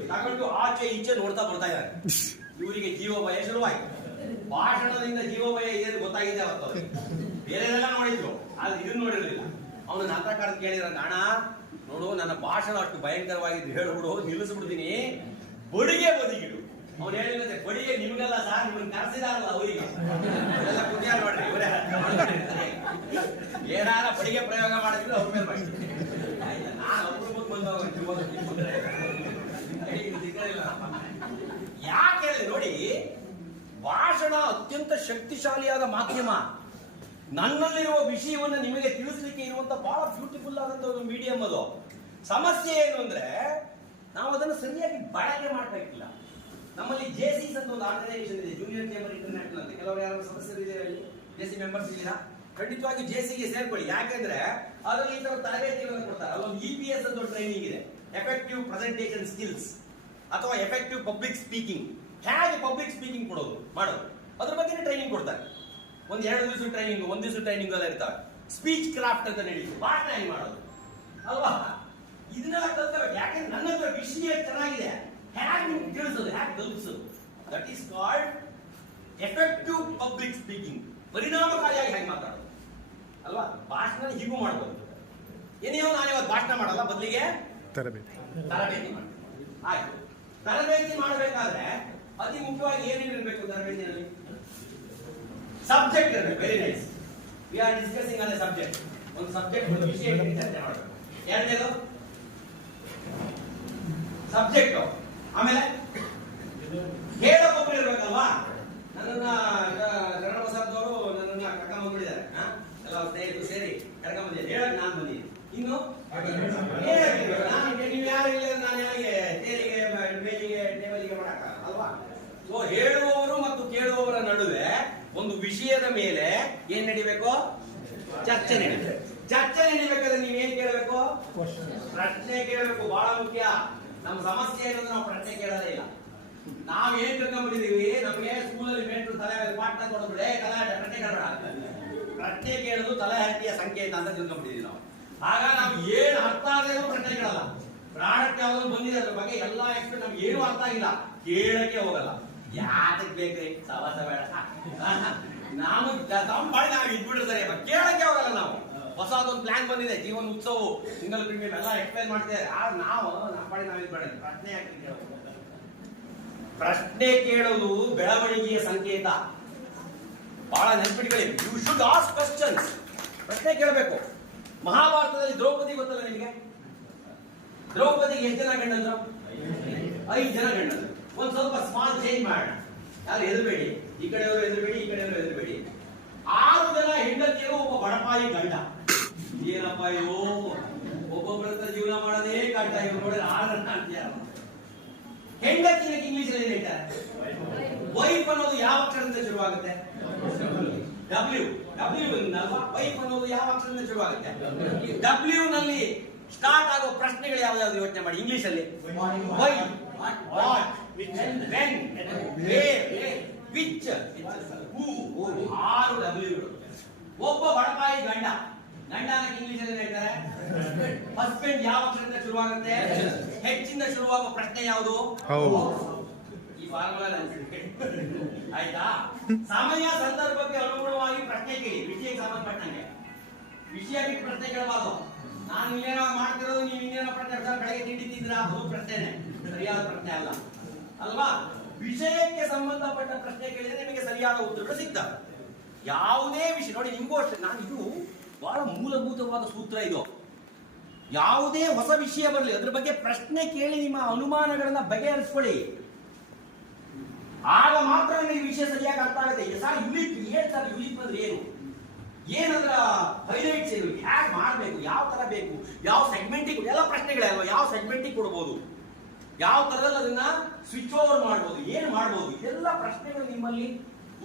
ತಗೊಂಡು ಆಚೆ ಈಚೆ ನೋಡ್ತಾ ಬರ್ತಾ ಇದ್ದಾರೆ. ಇವರಿಗೆ ಜೀವ ಭಯ ಶುರುವಾಯ್ತು. ಭಾಷಣದಿಂದ ಜೀವ ಭಯ ಇದೆ ಗೊತ್ತಾಗಿದೆ ಅವತ್ತು ಅವ್ರಿಗೆ. ಬೇರೆದೆಲ್ಲ ನೋಡಿದ್ರು, ಆದ್ರೆ ಇದನ್ನ ನೋಡಿರ್ಲಿಲ್ಲ. ಅವನು ನಾಟಕ ಕೇಳಿದ್ರ, ನಾಣ ನೋಡು ನನ್ನ ಭಾಷಣ ಅಷ್ಟು ಭಯಂಕರವಾಗಿದ್ದು ಹೇಳ್ಬಿಡು, ನಿಲ್ಲಿಸ್ಬಿಡ್ತೀನಿ, ಬಡಿಗೆ ಬದಿಗಿಡು. ಅವ್ನು ಹೇಳಿದಂತೆ, ಬಡಿಗೆ ನಿಮ್ಗೆಲ್ಲ ಸಾರ್, ನಿಮ್ಮನ್ನ ಕರೆಸಿದಾರಲ್ಲ ಅವರಿಗೆ ಎಲ್ಲ ಪುಣ್ಯ ಮಾಡ್ರಿ, ಇವರೇ ಏನಾರ ಬಡಿಗೆ ಪ್ರಯೋಗ ಮಾಡಿದ್ರು ಅವ್ರ ಮೇಲೆ ಮಾಡ್ತೀನಿ. ನಾನು ಅಪರೂಪಕ್ಕೆ ಬಂದವ ಯಾಕೆ ನೋಡಿ, ಭಾಷಣ ಅತ್ಯಂತ ಶಕ್ತಿಶಾಲಿಯಾದ ಮಾಧ್ಯಮ. ನನ್ನಲ್ಲಿರುವ ವಿಷಯವನ್ನು ನಿಮಗೆ ತಿಳಿಸಲಿಕ್ಕೆ ಇರುವಂತ ಬಹಳ ಬ್ಯೂಟಿಫುಲ್ ಆದಂತ ಒಂದು ಮೀಡಿಯಂ ಅದು. ಸಮಸ್ಯೆ ಏನು ಅಂದ್ರೆ ನಾವು ಅದನ್ನು ಸರಿಯಾಗಿ ಬಳಕೆ ಮಾಡಬೇಕಿಲ್ಲ. ನಮ್ಮಲ್ಲಿ ಜೆಸಿಸ್ ಅಂತ ಒಂದು ಆರ್ಗನೈಸೇಷನ್ ಇದೆ, ಜೂನಿಯರ್ ಚೇಂಬರ್ ಇಂಟರ್ನ್ಯಾಷನಲ್ ಅಂತ. ಕೆಲವರು ಯಾರು ಸದಸ್ಯರು ಇದ್ದಾರೆ ಅಲ್ಲಿ, ಜೆಸಿ ಮೆಂಬರ್ಸ್ ಇದ್ದೀರಾ? ಖಂಡಿತವಾಗಿ ಜೆಸಿಗೆ ಸೇರ್ಕೊಳ್ಳಿ. ಯಾಕೆಂದ್ರೆ ಅದರಲ್ಲಿ ಈ ತರ ತರಬೇತಿಗಳನ್ನು ಕೊಡ್ತಾರೆ. ಅಲ್ಲೊಂದು EPS ಅಂತ ಟ್ರೈನಿಂಗ್ ಇದೆ, ಎಫೆಕ್ಟಿವ್ ಪ್ರೆಸೆಂಟೇಷನ್ ಸ್ಕಿಲ್ಸ್ ಅಥವಾ ಎಫೆಕ್ಟಿವ್ ಪಬ್ಲಿಕ್ ಸ್ಪೀಕಿಂಗ್. ಹೇಗೆ ಪಬ್ಲಿಕ್ ಸ್ಪೀಕಿಂಗ್ ಮಾಡೋದು ಅದ್ರ ಬಗ್ಗೆ ಟ್ರೈನಿಂಗ್ ಕೊಡ್ತಾರೆ. ಒಂದ್ 2 ದಿವಸ ಟ್ರೈನಿಂಗ್, 1 ದಿವಸ ಟ್ರೈನಿಂಗ್ ಎಲ್ಲ ಇರ್ತಾರೆ. ಸ್ಪೀಚ್ ಕ್ರಾಫ್ಟ್ ಅಂತ ನಡೀತು, ಭಾಷಣ ಹೆಂಗ್ ಮಾಡೋದು ಅಲ್ವಾ? ಇದನ್ನೆಲ್ಲ ಕಲ್ತ್ಬೇಕು. ಯಾಕೆಂದ್ರೆ ನನ್ನ ಹತ್ರ ವಿಷಯ ಚೆನ್ನಾಗಿದೆ, ಹೇಗೆ ನಿಮ್ಗೆ ತಿಳಿಸೋದು, ಹೇಗೆ ತಲುಪಿಸೋದು, that is called effective public speaking. ಪರಿಣಾಮಕಾರಿಯಾಗಿ ಹೇಗೆ ಮಾತಾಡೋದು ಅಲ್ವಾ? ಭಾಷಣ ಹೀಗೂ ಮಾಡ್ಬೋದು. ಏನೇನೋ ನಾನು ಇವತ್ತು ಭಾಷಣ ಮಾಡಲ್ಲ, ಬದಲಿಗೆ ತರಬೇತಿ ಮಾಡಿ. ಆಯ್ತು, ತರಬೇತಿ ಮಾಡಬೇಕಾದ್ರೆ ಅತಿ ಮುಖ್ಯವಾಗಿ ಏನೇನಿರಬೇಕು ತರಬೇತಿಯಲ್ಲಿ? ಸಬ್ಜೆಕ್ಟ್ ಇರಬೇಕು. Very nice. We are discussing on A subject. ಒಂದು ಸಬ್ಜೆಕ್ಟ್, ಒಂದು ವಿಷಯ ಚರ್ಚೆ ಮಾಡಬೇಕು. ಎರಡನೇದು ಸಬ್ಜೆಕ್ಟ್. ಆಮೇಲೆ ಹೇಳೋಕೊಬ್ಬರು ಇರ್ಬೇಕಲ್ವಾ? ನನ್ನನ್ನ ಶರಣಬಸವದವರು ನನ್ನನ್ನ ಕರ್ಕೊಂಡ್ಬಂದ್ಬಿಟ್ಟಿದ್ದಾರೆ, ಎಲ್ಲ ಸ್ನೇಹಿತರು ಸೇರಿ ಕರ್ಕೊಂಡ್ಬಂದಿದ್ದಾರೆ. ಹೇಳಕ್ ನಾನು ಬಂದಿದ್ದೀನಿ. ಇನ್ನು ನೀವು ಯಾರು ಇಲ್ಲ, ನಾನು ಯಾರಿಗೆ ತೇರಿಗೆ ಮೇಲಿಗೆ ಟೇಬಲಿಗೆ ಮಾಡಕ ಅಲ್ವಾ? ಸೊ ಹೇಳುವವರು ಮತ್ತು ಕೇಳುವವರ ನಡುವೆ ಒಂದು ವಿಷಯದ ಮೇಲೆ ಏನ್ ನಡಿಬೇಕು? ಚರ್ಚೆ ನಡೀಬೇಕು. ಚರ್ಚೆ ನಡಿಬೇಕಾದ್ರೆ ನೀವೇನ್ ಕೇಳಬೇಕು? ಪ್ರಶ್ನೆ ಕೇಳಬೇಕು. ಬಹಳ ಮುಖ್ಯ. ನಮ್ಮ ಸಮಸ್ಯೆ ಏನಂದ್ರೆ ನಾವು ಪ್ರಶ್ನೆ ಕೇಳೋದೇ ಇಲ್ಲ. ನಾವ್ ಏನ್ ತಿಳ್ಕೊಂಡ್ಬಿಟ್ಟಿದೀವಿ, ನಮ್ಗೆ ಸ್ಕೂಲಲ್ಲಿ ಮೇಟ್ರು ತಲೆ ಪಾಠ ಕೊಡೋದ್ಬಿಡೆ ತಲೆ ಪ್ರಶ್ನೆ ಕೇಳಬೇಡ, ಪ್ರಶ್ನೆ ಕೇಳೋದು ತಲೆಹರಟೆಯ ಸಂಕೇತ ಅಂತ ತಿಳ್ಕೊಂಡ್ಬಿಟ್ಟಿದೀವಿ ನಾವು. ಆಗ ನಾವು ಏನ್ ಅರ್ಥ ಆಗದೇನೋ ಪ್ರಶ್ನೆ ಕೇಳಲ್ಲ. ಪ್ರಾಡಕ್ಟ್ ಯಾವ್ದು ಬಂದಿದೆ ಅದ್ರ ಬಗ್ಗೆ ಎಲ್ಲಾ ಎಕ್ಸ್ಪರ್ಟ್ ನಮ್ಗೆ ಏನು ಅರ್ಥ ಆಗಿಲ್ಲ, ಕೇಳಕ್ಕೆ ಹೋಗಲ್ಲ. ಯಾತಕ್ ಬೇಕ್ರಿ ಸವಾಸ ಬೇಡ, ನಾವು ಮಾಡಿ ನಾವು ಇದ್ಬಿಟ್ಟಿರ್ತಾರೆ, ಕೇಳಕ್ಕೆ ಹೋಗಲ್ಲ ನಾವು. ಹೊಸದೊಂದು ಪ್ಲಾನ್ ಬಂದಿದೆ, ಜೀವನ ಉತ್ಸವ, ಸಿಂಗಲ್ ಪ್ರೀಮಿಯಂ ಎಲ್ಲ ಎಕ್ಸ್ಪ್ಲೈನ್ ಮಾಡ್ತಿದ್ದಾರೆ. ನಾವು ಮಾಡಿ ನಾವು ಇದ್ಬೇಡ, ಪ್ರಶ್ನೆ ಯಾಕೆ ಕೇಳೋದು? ಪ್ರಶ್ನೆ ಕೇಳೋದು ಬೆಳವಣಿಗೆಯ ಸಂಕೇತ. ಬಹಳ ನೆನಪಿಟ್ಕೊಳ್ಳಿ. You should ask questions. ಪ್ರಶ್ನೆ ಕೇಳಬೇಕು. ಮಹಾಭಾರತದಲ್ಲಿ ದ್ರೌಪದಿ ಗೊತ್ತಲ್ಲ ನಿಮಗೆ? ದ್ರೌಪದಿಗೆ ಎಷ್ಟು ಜನ ಗಂಡಂದ್ರು? 5 ಜನ ಗಂಡಂದ್ರು. ಒಂದ್ ಸ್ವಲ್ಪ ಸ್ಮಾಲ್ ಚೇಂಜ್ ಮಾಡೋಣ, ಯಾರು ಹೆದರ್ಬೇಡಿ. ಈ ಕಡೆಯವರು ಎದುರುಬೇಡಿ, ಈ ಕಡೆಯವರು ಎದುರುಬೇಡಿ. 6 ಜನ ಹೆಂಡತಿಯರು, ಒಬ್ಬ ಬಡಪಾಯಿ ಗಂಡ. ಏನಪ್ಪ ಇದು, ಒಬ್ಬೊಬ್ಬರ ಹತ್ರ ಜೀವನ ಮಾಡೋದೇ ಕಷ್ಟ. ಇವ್ರು ನೋಡಿದ್ರೆ 6 ಜನ ಅಂತೀಯ. ಹೆಂಡತಿನ ಇಂಗ್ಲಿಷ್ ಅಲ್ಲಿ ಹೇಳ್ತಾರೆ ವೈಫ್ ಅನ್ನೋದು ಯಾವ ಅಕ್ಷರದಿಂದ ಶುರುವಾಗುತ್ತೆ? ಡಬ್ಲ್ಯೂ. ಡಬ್ಲ್ಯೂ ಅಲ್ವಾ? ವೈಫ್ ಅನ್ನೋದು ಯಾವ ಅಕ್ಷರದಿಂದ ಶುರುವಾಗುತ್ತೆ? ಡಬ್ಲ್ಯೂ ನಲ್ಲಿ ಸ್ಟಾರ್ಟ್ ಆಗೋ ಪ್ರಶ್ನೆಗಳು ಯಾವ್ದಾದ್ರು ಯೋಚನೆ ಮಾಡಿ. ಇಂಗ್ಲಿಷ್ ಅಲ್ಲಿ why, what, when, where, which, who. 6 ಡಬ್ಲ್ಯೂಗಳು. ಒಬ್ಬ ಬಡಪಾಯಿ ಗಂಡ. ಗಂಡ ಇಂಗ್ಲಿಷ್ ಅಲ್ಲಿ ಹೇಳ್ತಾರೆ ಹಸ್ಬೆಂಡ್. ಯಾವ ಅಕ್ಷರದಿಂದ ಶುರುವಾಗುತ್ತೆ? ಹೆಚ್ಚಿಂದ ಶುರುವಾಗುವ ಪ್ರಶ್ನೆ ಯಾವುದು? ಈ ಫಾರ್ಮುಲಾ ಆಯ್ತಾ? ಸಮಯ ಸಂದರ್ಭಕ್ಕೆ ಅನುಗುಣವಾಗಿ ಪ್ರಶ್ನೆ ಕೇಳಿ. ವಿಷಯಕ್ಕೆ ಸಂಬಂಧಪಟ್ಟಂಗೆ ವಿಷಯ ಬಿಟ್ಟು ಪ್ರಶ್ನೆ ಕೇಳಬಾರ್ದು. ನಾನು ಇನ್ನೇನೋ ಮಾಡ್ತಿರೋದು, ನೀವು ಇನ್ನೇನೋ ಪ್ರಶ್ನೆ ಬೆಳಗ್ಗೆ ತಿಂಡಿ ತಿಂದ್ರ, ಅದು ಪ್ರಶ್ನೆನೆ, ಸರಿಯಾದ ಪ್ರಶ್ನೆ ಅಲ್ಲ ಅಲ್ವಾ? ವಿಷಯಕ್ಕೆ ಸಂಬಂಧಪಟ್ಟ ಪ್ರಶ್ನೆ ಕೇಳಿದ್ರೆ ನಿಮಗೆ ಸರಿಯಾದ ಉತ್ತರಗಳು ಸಿಗ್ತವೆ. ಯಾವುದೇ ವಿಷಯ ನೋಡಿ, ನಿಮಗೂ ಅಷ್ಟೇ. ನಾನು ಇದು ಬಹಳ ಮೂಲಭೂತವಾದ ಸೂತ್ರ ಇದು. ಯಾವುದೇ ಹೊಸ ವಿಷಯ ಬರಲಿ, ಅದ್ರ ಬಗ್ಗೆ ಪ್ರಶ್ನೆ ಕೇಳಿ ನಿಮ್ಮ ಅನುಮಾನಗಳನ್ನ ಬಗೆಹರಿಸ್ಕೊಳ್ಳಿ. ಆಗ ಮಾತ್ರ ನಿಮಗೆ ವಿಷಯ ಸರಿಯಾಗಿ ಅರ್ಥ ಆಗುತ್ತೆ. ಸರ್ ಯುಲಿಪ್ ಏನ್ ಸರ್, ಯುಲಿಪ್ ಅಂದ್ರೆ ಏನು, ಏನಂದ್ರ ಹೈಲೈಟ್ಸ್ ಏನು, ಹ್ಯಾಕ್ ಮಾಡಬೇಕು, ಯಾವ ತರ ಬೇಕು, ಯಾವ ಸೆಗ್ಮೆಂಟಿಗೆ, ಎಲ್ಲ ಪ್ರಶ್ನೆಗಳೇ ಅಲ್ವಾ? ಯಾವ ಸೆಗ್ಮೆಂಟಿಗೆ ಕೊಡ್ಬೋದು, ಯಾವ ತರದಲ್ಲಿ ಅದನ್ನ ಸ್ವಿಚ್ ಓವರ್ ಮಾಡ್ಬೋದು, ಏನ್ ಮಾಡ್ಬೋದು, ಇದೆಲ್ಲ ಪ್ರಶ್ನೆಗಳು ನಿಮ್ಮಲ್ಲಿ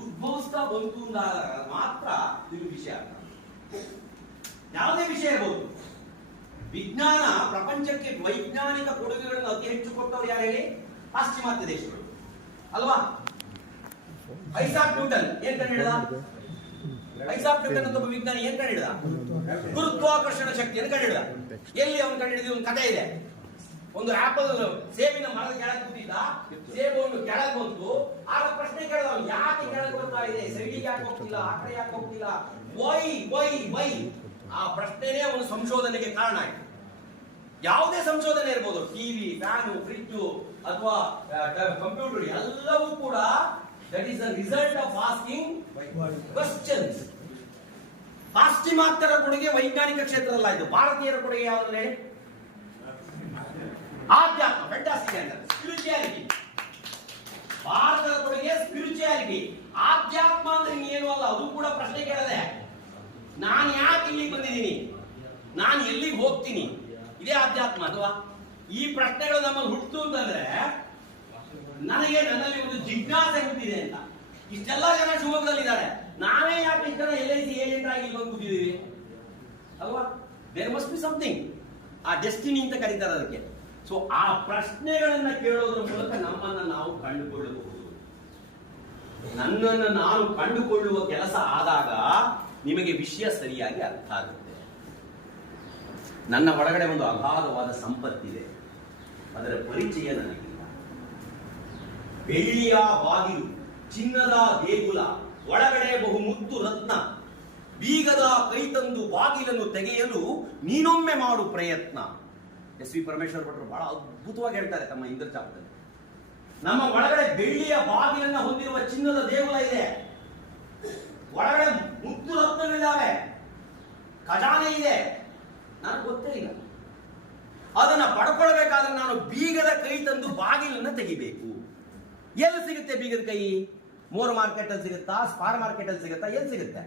ಉದ್ಭವಿಸ್ತಾ ಬಂತು ಅಂದಾಗ ಮಾತ್ರ ಇದು ವಿಷಯ. ಯಾವುದೇ ವಿಷಯ ಇರಬಹುದು. ವಿಜ್ಞಾನ ಪ್ರಪಂಚಕ್ಕೆ ವೈಜ್ಞಾನಿಕ ಕೊಡುಗೆಗಳನ್ನು ಅತಿ ಹೆಚ್ಚು ಕೊಟ್ಟವರು ಯಾರು ಹೇಳಿ? ಪಾಶ್ಚಿಮಾತ್ಯ ದೇಶಗಳು ಅಲ್ವಾ? ಐಸಾಕ್ ನ್ಯೂಟನ್ ಏನ್ ಕಂಡುಹಿಡಿದ? ಐಸಾಕ್ ನ್ಯೂಟನ್ ಅಂತ ಒಬ್ಬ ವಿಜ್ಞಾನಿ ಏನ್ ಕಂಡುಹಿಡಿದ? ಗುರುತ್ವಾಕರ್ಷಣ ಶಕ್ತಿಯನ್ನು ಕಂಡುಹಿಡಿದ. ಎಲ್ಲಿ ಅವನು ಕಂಡುಹಿಡಿದ ಒಂದು ಕಥೆ ಇದೆ. ಒಂದು ಆಪಲ್ ಸೇಬಿನ ಮರದ ಕೆಳಗೆ ಕೂತಿದ್ದ, ಸೇಬು ಒಂದು ಕೆಳಗೆ ಬಂತು. ಆಗ ಪ್ರಶ್ನೆ ಕೇಳಿದ, ಯಾಕೆ ಕೆಳಗೆ ಬರ್ತಾ ಇದೆ, ಸೈಡಿಗೆ ಯಾಕೆ ಹೋಗ್ತಿಲ್ಲ, ಆ ಕಡೆ ಯಾಕೆ ಹೋಗ್ತಿಲ್ಲ, ವೈ ವೈ ವೈ. ಆ ಪ್ರಶ್ನೆನೇ ಅವನ ಸಂಶೋಧನೆಗೆ ಕಾರಣ ಆಯ್ತು. ಯಾವುದೇ ಸಂಶೋಧನೆ ಇರಬಹುದು, ಟಿವಿ, ಫ್ಯಾನು, ಫ್ರಿಡ್ಜ್ ಅಥವಾ ಕಂಪ್ಯೂಟರ್, ಎಲ್ಲವೂ ಕೂಡ that is the result of asking questions. ಪಾಶ್ಚಿಮಾತ್ಯರ ಕೊಡುಗೆ ವೈಜ್ಞಾನಿಕ ಕ್ಷೇತ್ರದಲ್ಲ, ಇದು ಭಾರತೀಯರ ಕೊಡುಗೆ ಯಾವುದು ಹೇಳಿ? ಆಧ್ಯಾತ್ಮ, ಫ್ಯಾಂಟಾಸ್ಟಿಕ್ ಅಂತ, ಸ್ಪಿರಿಚುಯಾಲಿಟಿ. ಭಾರತದ ಕೊಡುಗೆ ಸ್ಪಿರಿಚುಯಾಲಿಟಿ. ಆಧ್ಯಾತ್ಮ ಅಂದ್ರೆ ಏನು ಅಲ್ಲ, ಅದು ಕೂಡ ಪ್ರಶ್ನೆ ಕೇಳದೆ. ನಾನು ಯಾಕೆ ಇಲ್ಲಿಗೆ ಬಂದಿದ್ದೀನಿ, ನಾನು ಎಲ್ಲಿಗೆ ಹೋಗ್ತೀನಿ, ಇದೇ ಆಧ್ಯಾತ್ಮ ಅಥವಾ? ಈ ಪ್ರಶ್ನೆಗಳು ನಮ್ಮಲ್ಲಿ ಹುಟ್ಟು ಅಂತಂದ್ರೆ ನನಗೆ ನನ್ನಲ್ಲಿ ಒಂದು ಜಿಜ್ಞಾಸೆ ಹುಟ್ಟಿದೆ ಅಂತ. ಇಷ್ಟೆಲ್ಲ ಜನ ಶಿವಮೊಗ್ಗದಲ್ಲಿದ್ದಾರೆ, ನಾವೇ ಯಾಕೆ ಇಷ್ಟ LIC ಏಜೆಂಟ್ ಆಗಿ ಇಲ್ಲಿ ಬಂದು ಕೂತಿದ್ದೀವಿ ಅಲ್ವಾ? There must be something. ಆ ಡೆಸ್ಟಿನಿ ಅಂತ ಕರೀತಾರೆ ಅದಕ್ಕೆ. ಸೊ ಆ ಪ್ರಶ್ನೆಗಳನ್ನ ಕೇಳೋದ್ರ ಮೂಲಕ ನಮ್ಮನ್ನ ನಾವು ಕಂಡುಕೊಳ್ಳಬಹುದು. ನನ್ನನ್ನು ನಾನು ಕಂಡುಕೊಳ್ಳುವ ಕೆಲಸ ಆದಾಗ ನಿಮಗೆ ವಿಷಯ ಸರಿಯಾಗಿ ಅರ್ಥ ಆಗುತ್ತೆ. ನನ್ನ ಒಳಗಡೆ ಒಂದು ಅಗಾಧವಾದ ಸಂಪತ್ತಿದೆ, ಅದರ ಪರಿಚಯ ನನಗಿಲ್ಲ. ಬೆಳ್ಳಿಯ ಬಾಗಿಲು, ಚಿನ್ನದ ದೇಗುಲ, ಒಳಗಡೆ ಬಹು ಮುತ್ತು ರತ್ನ, ಬೀಗದ ಕೈ ತಂದು ಬಾಗಿಲನ್ನು ತೆಗೆಯಲು ನೀನೊಮ್ಮೆ ಮಾಡು ಪ್ರಯತ್ನ. ಎಸ್ ವಿ ಪರಮೇಶ್ವರ್ ಭಟ್ರು ಬಹಳ ಅದ್ಭುತವಾಗಿ ಹೇಳ್ತಾರೆ ತಮ್ಮ ಇಂದ್ರಚಾಪದಲ್ಲಿ. ನಮ್ಮ ಒಳಗಡೆ ಬೆಳ್ಳಿಯ ಬಾಗಿಲನ್ನ ಹೊಂದಿರುವ ಚಿನ್ನದ ದೇಗುಲ ಇದೆ, ಒಳಗಡೆ ಮುತ್ತು ರತ್ನಗಳಿದ್ದಾವೆ, ಖಜಾನೆ ಇದೆ, ನನಗೆ ಗೊತ್ತೇ ಇಲ್ಲ. ಅದನ್ನ ಪಡ್ಕೊಳ್ಬೇಕಾದ್ರೆ ನಾನು ಬೀಗದ ಕೈ ತಂದು ಬಾಗಿಲನ್ನ ತೆಗಿಬೇಕು. ಎಲ್ಲಿ ಸಿಗುತ್ತೆ ಬೀಗದ ಕೈ? ಮೋರ್ ಮಾರ್ಕೆಟ್ ಅಲ್ಲಿ ಸಿಗುತ್ತಾ, ಸ್ಪಾರ್ ಮಾರ್ಕೆಟ್ ಅಲ್ಲಿ ಸಿಗುತ್ತಾ, ಎಲ್ಲಿ ಸಿಗುತ್ತೆ?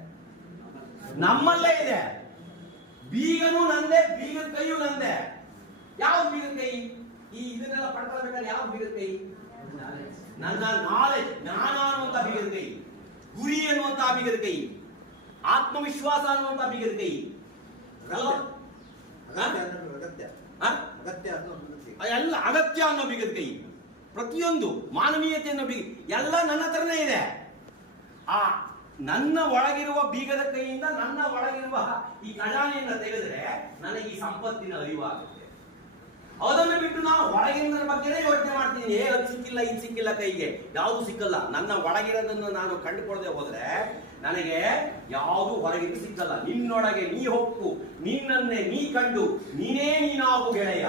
ನಮ್ಮಲ್ಲೇ ಇದೆ. ಬೀಗನೂ ನಂದೆ, ಬೀಗದ ಕೈಯೂ ನಂದೆ. ಯಾವ ಬೀಗದ ಕೈ? ಈ ಇದನ್ನೆಲ್ಲ ಪಡ್ಕೊಳ್ಬೇಕಾದ್ರೆ ಯಾವ ಬೀಗದ ಕೈ? ನನ್ನ ನಾಲೆಜ್, ಜ್ಞಾನ ಅನ್ನುವಂತ ಬೀಗದ ಕೈ, ಗುರಿ ಅನ್ನುವಂತ ಬೀಗದ ಕೈ, ಆತ್ಮವಿಶ್ವಾಸ ಅನ್ನುವಂತ ಬೀಗದ ಕೈ, ಎಲ್ಲ ಅಗತ್ಯ ಅನ್ನೋ ಬೀಗದ ಕೈ, ಪ್ರತಿಯೊಂದು ಮಾನವೀಯತೆ ಅನ್ನೋ ಬೀಗ ಎಲ್ಲ ನನ್ನ ಹತ್ರನೇ ಇದೆ. ಆ ನನ್ನ ಒಳಗಿರುವ ಬೀಗದ ಕೈಯಿಂದ ನನ್ನ ಒಳಗಿರುವ ಈ ಖಜಾನೆಯನ್ನ ತೆಗೆದ್ರೆ ನನಗೆ ಈ ಸಂಪತ್ತಿನ ಅರಿವಾಗುತ್ತೆ. ಅದನ್ನು ಬಿಟ್ಟು ನಾವು ಹೊರಗಿನ ಬಗ್ಗೆನೇ ಯೋಚನೆ ಮಾಡ್ತೀನಿ. ಅದು ಸಿಕ್ಕಿಲ್ಲ, ಇದು ಸಿಕ್ಕಿಲ್ಲ, ಕೈಗೆ ಯಾವುದು ಸಿಕ್ಕಲ್ಲ. ನನ್ನ ಒಳಗಿರೋದನ್ನು ನಾನು ಕಂಡುಕೊಳ್ಳದೆ ಹೋದ್ರೆ ನನಗೆ ಯಾವುದು ಹೊರಗಿದ್ದು ಸಿಕ್ಕಲ್ಲ. ನಿನ್ನೊಳಗೆ ನೀ ಹೊಕ್ಕು, ನಿನ್ನನ್ನೇ ನೀ ಕಂಡು ನೀನೇ ನೀನಾಗು ಗೆಳೆಯ.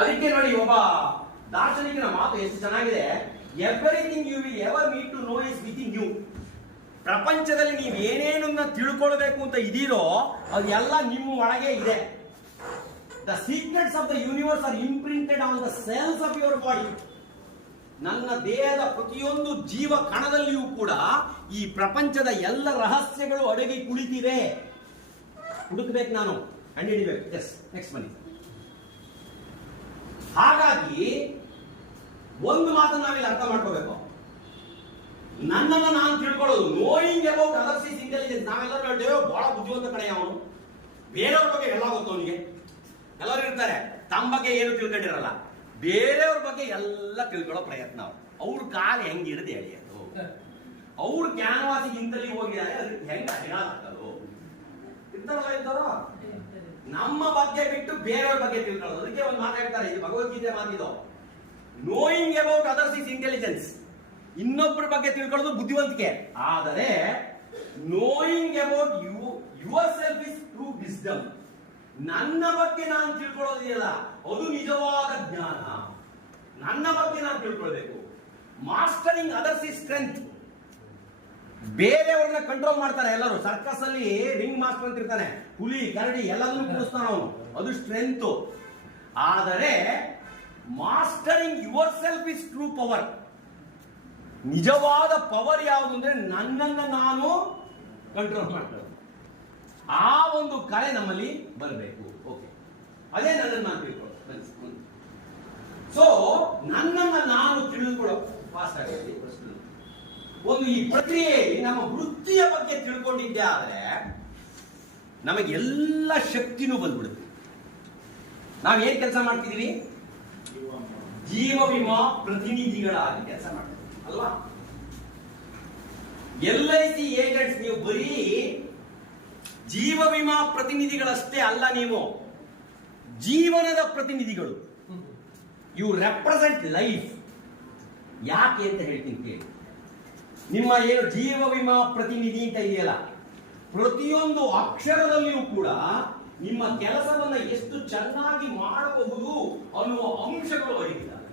ಅದಕ್ಕೆ ನೋಡಿ, ಒಬ್ಬ ದಾರ್ಶನಿಕನ ಮಾತು ಎಷ್ಟು ಚೆನ್ನಾಗಿದೆ. Everything you will ever need to know is within you. ಪ್ರಪಂಚದಲ್ಲಿ ನೀವು ಏನೇನನ್ನ ತಿಳ್ಕೊಳ್ಬೇಕು ಅಂತ ಇದೀರೋ ಅದೆಲ್ಲ ನಿಮ್ಮ ಒಳಗೆ ಇದೆ. The secrets of the universe are imprinted on the cells of your body. ನನ್ನ ದೇಹದ ಪ್ರತಿಯೊಂದು ಜೀವ ಕಣದಲ್ಲಿಯೂ ಕೂಡ ಈ ಪ್ರಪಂಚದ ಎಲ್ಲ ರಹಸ್ಯಗಳು ಅಡಗಿ ಕುಳಿತಿವೆ. ಹುಡುಕಬೇಕು, ನಾನು ಕಂಡುಹಿಡಿಬೇಕು. ಎಸ್, ನೆಕ್ಸ್ಟ್ ಬನ್ನಿ. ಹಾಗಾಗಿ ಒಂದು ಮಾತನ್ನು ನಾವಿಲ್ಲಿ ಅರ್ಥ ಮಾಡ್ಕೋಬೇಕು. ನನ್ನನ್ನು ನಾನು ತಿಳ್ಕೊಳ್ಳೋದು, knowing about others is intelligence. ನಾವೆಲ್ಲರೂ ಹೇಳ್ತೇವೆ ಬಹಳ ಬುದ್ಧಿವಂತ ಕಡೆ ಅವನು, ಬೇರೆಯವ್ರ ಬಗ್ಗೆ ಎಲ್ಲ ಗೊತ್ತು ಅವನಿಗೆ. ಎಲ್ಲರೂ ಇರ್ತಾರೆ ತಮ್ಮ ಬಗ್ಗೆ ಏನು ತಿಳ್ಕೊಂಡಿರಲ್ಲ, ಬೇರೆಯವ್ರ ಬಗ್ಗೆ ಎಲ್ಲ ತಿಳ್ಕೊಳ್ಳೋ ಪ್ರಯತ್ನ. ಅವ್ರ ಕಾಲು ಹೆಂಗ್ ಹಿಡಿದು ಎಳೆಯೋದು, ಅವ್ರ ಕ್ಯಾನ್ವಾಸಿಗೆ ಇಂತಲ್ಲಿ ಹೋಗಿದ್ದಾರೆ ಅದಕ್ಕೆ ಹೆಂಗ್ ಅಡಿಗಾಗ್ತದೋ ಇರ್ತಾರಲ್ಲ ಇರ್ತಾರೋ. ನಮ್ಮ ಬಗ್ಗೆ ಬಿಟ್ಟು ಬೇರೆಯವ್ರ ಬಗ್ಗೆ ತಿಳ್ಕೊಳ್ಳೋದು. ಅದಕ್ಕೆ ಒಂದು ಮಾತಾಡ್ತಾರೆ, ಇದು ಭಗವದ್ಗೀತೆ ಮಾತಿದು, knowing about others is intelligence. ಇನ್ನೊಬ್ಬರ ಬಗ್ಗೆ ತಿಳ್ಕೊಳ್ಳೋದು ಬುದ್ಧಿವಂತಿಕೆ. ಆದರೆ knowing about yourself is true wisdom. ನನ್ನ ಬಗ್ಗೆ ನಾನು ತಿಳ್ಕೊಳ್ಳೋದಿಲ್ಲ, ಅದು ನಿಜವಾದ ಜ್ಞಾನ. ನನ್ನ ಬಗ್ಗೆ ನಾನು ತಿಳ್ಕೊಳ್ಬೇಕು. Mastering others is strength. ಬೇರೆಯವ್ರನ್ನ ಕಂಟ್ರೋಲ್ ಮಾಡ್ತಾರೆ ಎಲ್ಲರೂ. ಸರ್ಕಸ್ ಅಲ್ಲಿ ರಿಂಗ್ ಮಾಸ್ಟರ್ ಅಂತ ಇರ್ತಾನೆ, ಹುಲಿ ಕರಡಿ ಎಲ್ಲದನ್ನು ಕೂಡಿಸ್ತಾನ ಅವನು, ಅದು ಸ್ಟ್ರೆಂತ್. ಆದರೆ mastering your self is true power. ನಿಜವಾದ ಪವರ್ ಯಾವುದು ಅಂದ್ರೆ ನನ್ನನ್ನು ನಾನು ಕಂಟ್ರೋಲ್ ಮಾಡ್ಕೊಳ್ಳೋದು. ಆ ಒಂದು ಕಲೆ ನಮ್ಮಲ್ಲಿ ಬರಬೇಕು. ಓಕೆ, ಅದೇ ನನ್ನನ್ನು ನಾನು ತಿಳ್ಕೊಳ್ಳೋದು. ಸೊ ನನ್ನನ್ನು ನಾನು ತಿಳಿದುಕೊಳ್ಳೋ ಫಾಸ್ಟ್ ಆಗಿದೆ. ಒಂದು ಈ ಪ್ರಕ್ರಿಯೆಯಲ್ಲಿ ನಮ್ಮ ವೃತ್ತಿಯ ಬಗ್ಗೆ ತಿಳ್ಕೊಂಡಿದ್ದೆ ಆದ್ರೆ ನಮಗೆ ಎಲ್ಲ ಶಕ್ತಿನೂ ಬಂದ್ಬಿಡುತ್ತೆ. ನಾವೇನ್ ಕೆಲಸ ಮಾಡ್ತಿದೀವಿ? ಜೀವ ವಿಮಾ ಪ್ರತಿನಿಧಿಗಳಾಗಿ ಕೆಲಸ ಮಾಡ್ತೀವಿ ಅಲ್ವಾ? LIC agents. ನೀವು ಬರೀ ಜೀವ ವಿಮಾ ಪ್ರತಿನಿಧಿಗಳಷ್ಟೇ ಅಲ್ಲ, ನೀವು ಜೀವನದ ಪ್ರತಿನಿಧಿಗಳು. You represent life. ಯಾಕೆ ಅಂತ ಹೇಳ್ತೀನಿ ಕೇಳಿ. ನಿಮ್ಮ ಏನು ಜೀವ ವಿಮಾ ಪ್ರತಿನಿಧಿ ಅಂತ ಇದೆಯಲ್ಲ, ಪ್ರತಿಯೊಂದು ಅಕ್ಷರದಲ್ಲಿಯೂ ಕೂಡ ನಿಮ್ಮ ಕೆಲಸವನ್ನ ಎಷ್ಟು ಚೆನ್ನಾಗಿ ಮಾಡಬಹುದು ಅನ್ನುವ ಅಂಶಗಳು ಅಡಗಿದ್ದಾವೆ.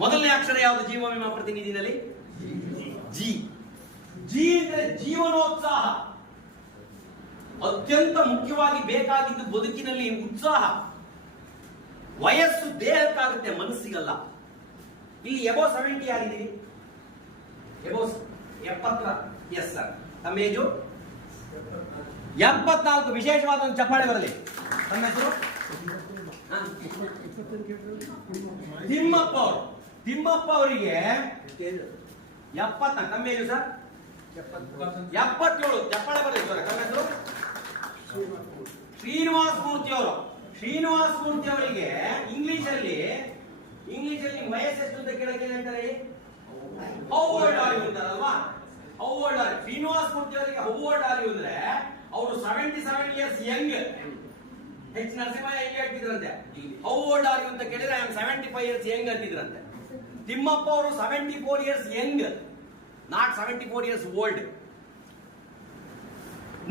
ಮೊದಲನೇ ಅಕ್ಷರ ಯಾವುದು ಜೀವ ವಿಮಾ ಪ್ರತಿನಿಧಿನಲ್ಲಿ? ಜಿ. ಜಿ ಅಂದ್ರೆ ಜೀವನೋತ್ಸಾಹ. ಅತ್ಯಂತ ಮುಖ್ಯವಾಗಿ ಬೇಕಾಗಿದ್ದು ಬದುಕಿನಲ್ಲಿ ಉತ್ಸಾಹ. ವಯಸ್ಸು ದೇಹಕ್ಕಾಗುತ್ತೆ, ಮನಸ್ಸಿಗಲ್ಲ. ಇಲ್ಲಿ ಎಬೋ 70 ಆಗಿದ್ದೀರಿ, ಎಬೋ 70. ಎಸ್ ಸರ್, ತಮ್ಮ ಏಜು 74. ವಿಶೇಷವಾದ ಒಂದು ಚಪ್ಪಾಳೆ ಬರಲಿ. ತಮ್ಮ ಹೆಸರು? ತಿಮ್ಮಪ್ಪ ಅವರು. ತಿಮ್ಮಪ್ಪ ಅವರಿಗೆ 70. ತಮ್ಮ ಏಜು ಸರ್? 77. ಚಪ್ಪಾಳೆ ಬರಲಿ ಸರ್. ತಮ್ಮ ಹೆಸರು? ಶ್ರೀನಿವಾಸ ಮೂರ್ತಿ ಅವರು. ಶ್ರೀನಿವಾಸ ಮೂರ್ತಿ ಅವರಿಗೆ ಇಂಗ್ಲಿಷಲ್ಲಿ ವಯಸ್ಸು ಎಷ್ಟು ಅಂತ ಕೇಳಕ್ಕೆ ಹೇಳ್ತಾರೆ? ಹೌ ಓಲ್ಡ್ ಆರ್ ಯು ಅಂತಾರಲ್ವಾ? How old are. Srinivasa Murthy ಅವರಿಗೆ ಹೌ ಓಲ್ಡ್ ಆರ್ ಯು ಅಂದ್ರೆ ಅವರು 77 ಇಯರ್ಸ್ ಯಂಗ್. ಎಚ್ ನರಸಿಂಹಯ್ಯ ಹೆಂಗೆ ಹೇಳ್ತಿದ್ರಂತೆ, ಹೌ ಓಲ್ಡ್ ಆರ್ ಯು ಅಂತ ಕೇಳಿದ್ರೆ ಐ ಆಮ್ 75 ಇಯರ್ಸ್ ಯಂಗ್ ಅಂತಿದ್ರಂತೆ. ತಿಮ್ಮಪ್ಪ ಅವರು 74 years young, not 74 years old.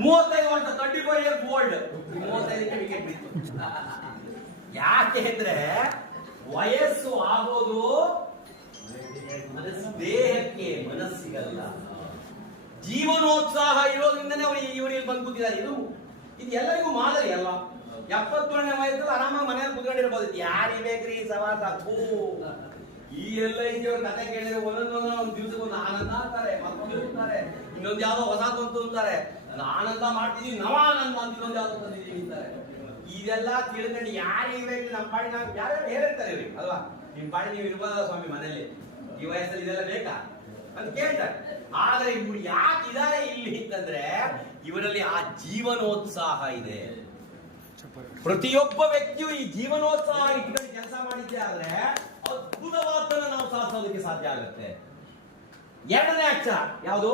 35 ವರ್ಷ 34 ಇಯರ್ಸ್ ಓಲ್ಡ್. 35ಕ್ಕೆ ವಿಕೆಟ್ ಬಿತ್ತು. ಯಾಕೆ ಅಂದ್ರೆ ವಯಸ್ಸು ಆಗೋದು ದೇಹಕ್ಕೆ, ಮನಸ್ಸಿಗಲ್ಲ. ಜೀವನೋತ್ಸಾಹ ಇರೋದ್ರಿಂದನೇ ಇವರಿಗೆ ಬಂದು ಕೂತಿದ್ದಾರೆ. ಇದು ಎಲ್ಲರಿಗೂ ಮಾದರಿ ಅಲ್ವಾ? 71ನೇ ವಯಸ್ಸಲ್ಲಿ ಆರಾಮಾಗಿ ಮನೆಯಲ್ಲಿ ಕೂತ್ಕೊಂಡಿರ್ಬೋದು. ಯಾರಿಗೆ ಬೇಕ್ರಿ ಸವಾಸ? ಈ LIC ಅವ್ರ ಕತೆ ಕೇಳಿದ್ರೆ ಒಂದೊಂದು ದಿವಸಕ್ಕೊಂದು ಆನಂದ ಅಂತಾರೆ, ಮತ್ತೊಂದು ಅಂತಾರೆ, ಇನ್ನೊಂದು ಯಾವ್ದೋ ಹೊಸ ಬಂತು ಅಂತಾರೆ, ಆನಂದ ಮಾಡ್ತಿದೀವಿ, ನವಾನಂದ ಅಂತ ಇನ್ನೊಂದು ಯಾವ್ದೋ ತಂದಿದೀವಿ ಅಂತಾರೆ. ಇದೆಲ್ಲ ತಿಳ್ಕೊಂಡು ಯಾರಿಗೆ ಬೇಕು ನಮ್ಮ ಪಾಡಿ ನಾವು ಯಾರು ಹೇಳಿರ್ತಾರೆ ಇವ್ರಿಗೆ ಅಲ್ವಾ? ನಿಮ್ ಪಾಡಿ ನೀವು ಇರ್ಬೋದಲ್ಲ ಸ್ವಾಮಿ ಮನೇಲಿ, ಈ ವಯಸ್ಸಲ್ಲಿ ಇದೆಲ್ಲ ಬೇಕಾ ಅಂತ ಕೇಳ್ತಾರೆ. ಆದ್ರೆ ಇವ್ರು ಯಾಕೆ ಇದಾರೆ ಇಲ್ಲಿ ಅಂತಂದ್ರೆ ಇವರಲ್ಲಿ ಆ ಜೀವನೋತ್ಸಾಹ ಇದೆ. ಪ್ರತಿಯೊಬ್ಬ ವ್ಯಕ್ತಿಯು ಈ ಜೀವನೋತ್ಸಾಹ ಇಟ್ಕೊಂಡು ಕೆಲಸ ಮಾಡಿದ್ದೆ ಆದ್ರೆ ಅದ್ಭುತವಾದನ್ನ ನಾವು ಸಾಧಿಸೋದಕ್ಕೆ ಸಾಧ್ಯ ಆಗುತ್ತೆ. ಎರಡನೇ ಅಕ್ಷರ ಯಾವುದು?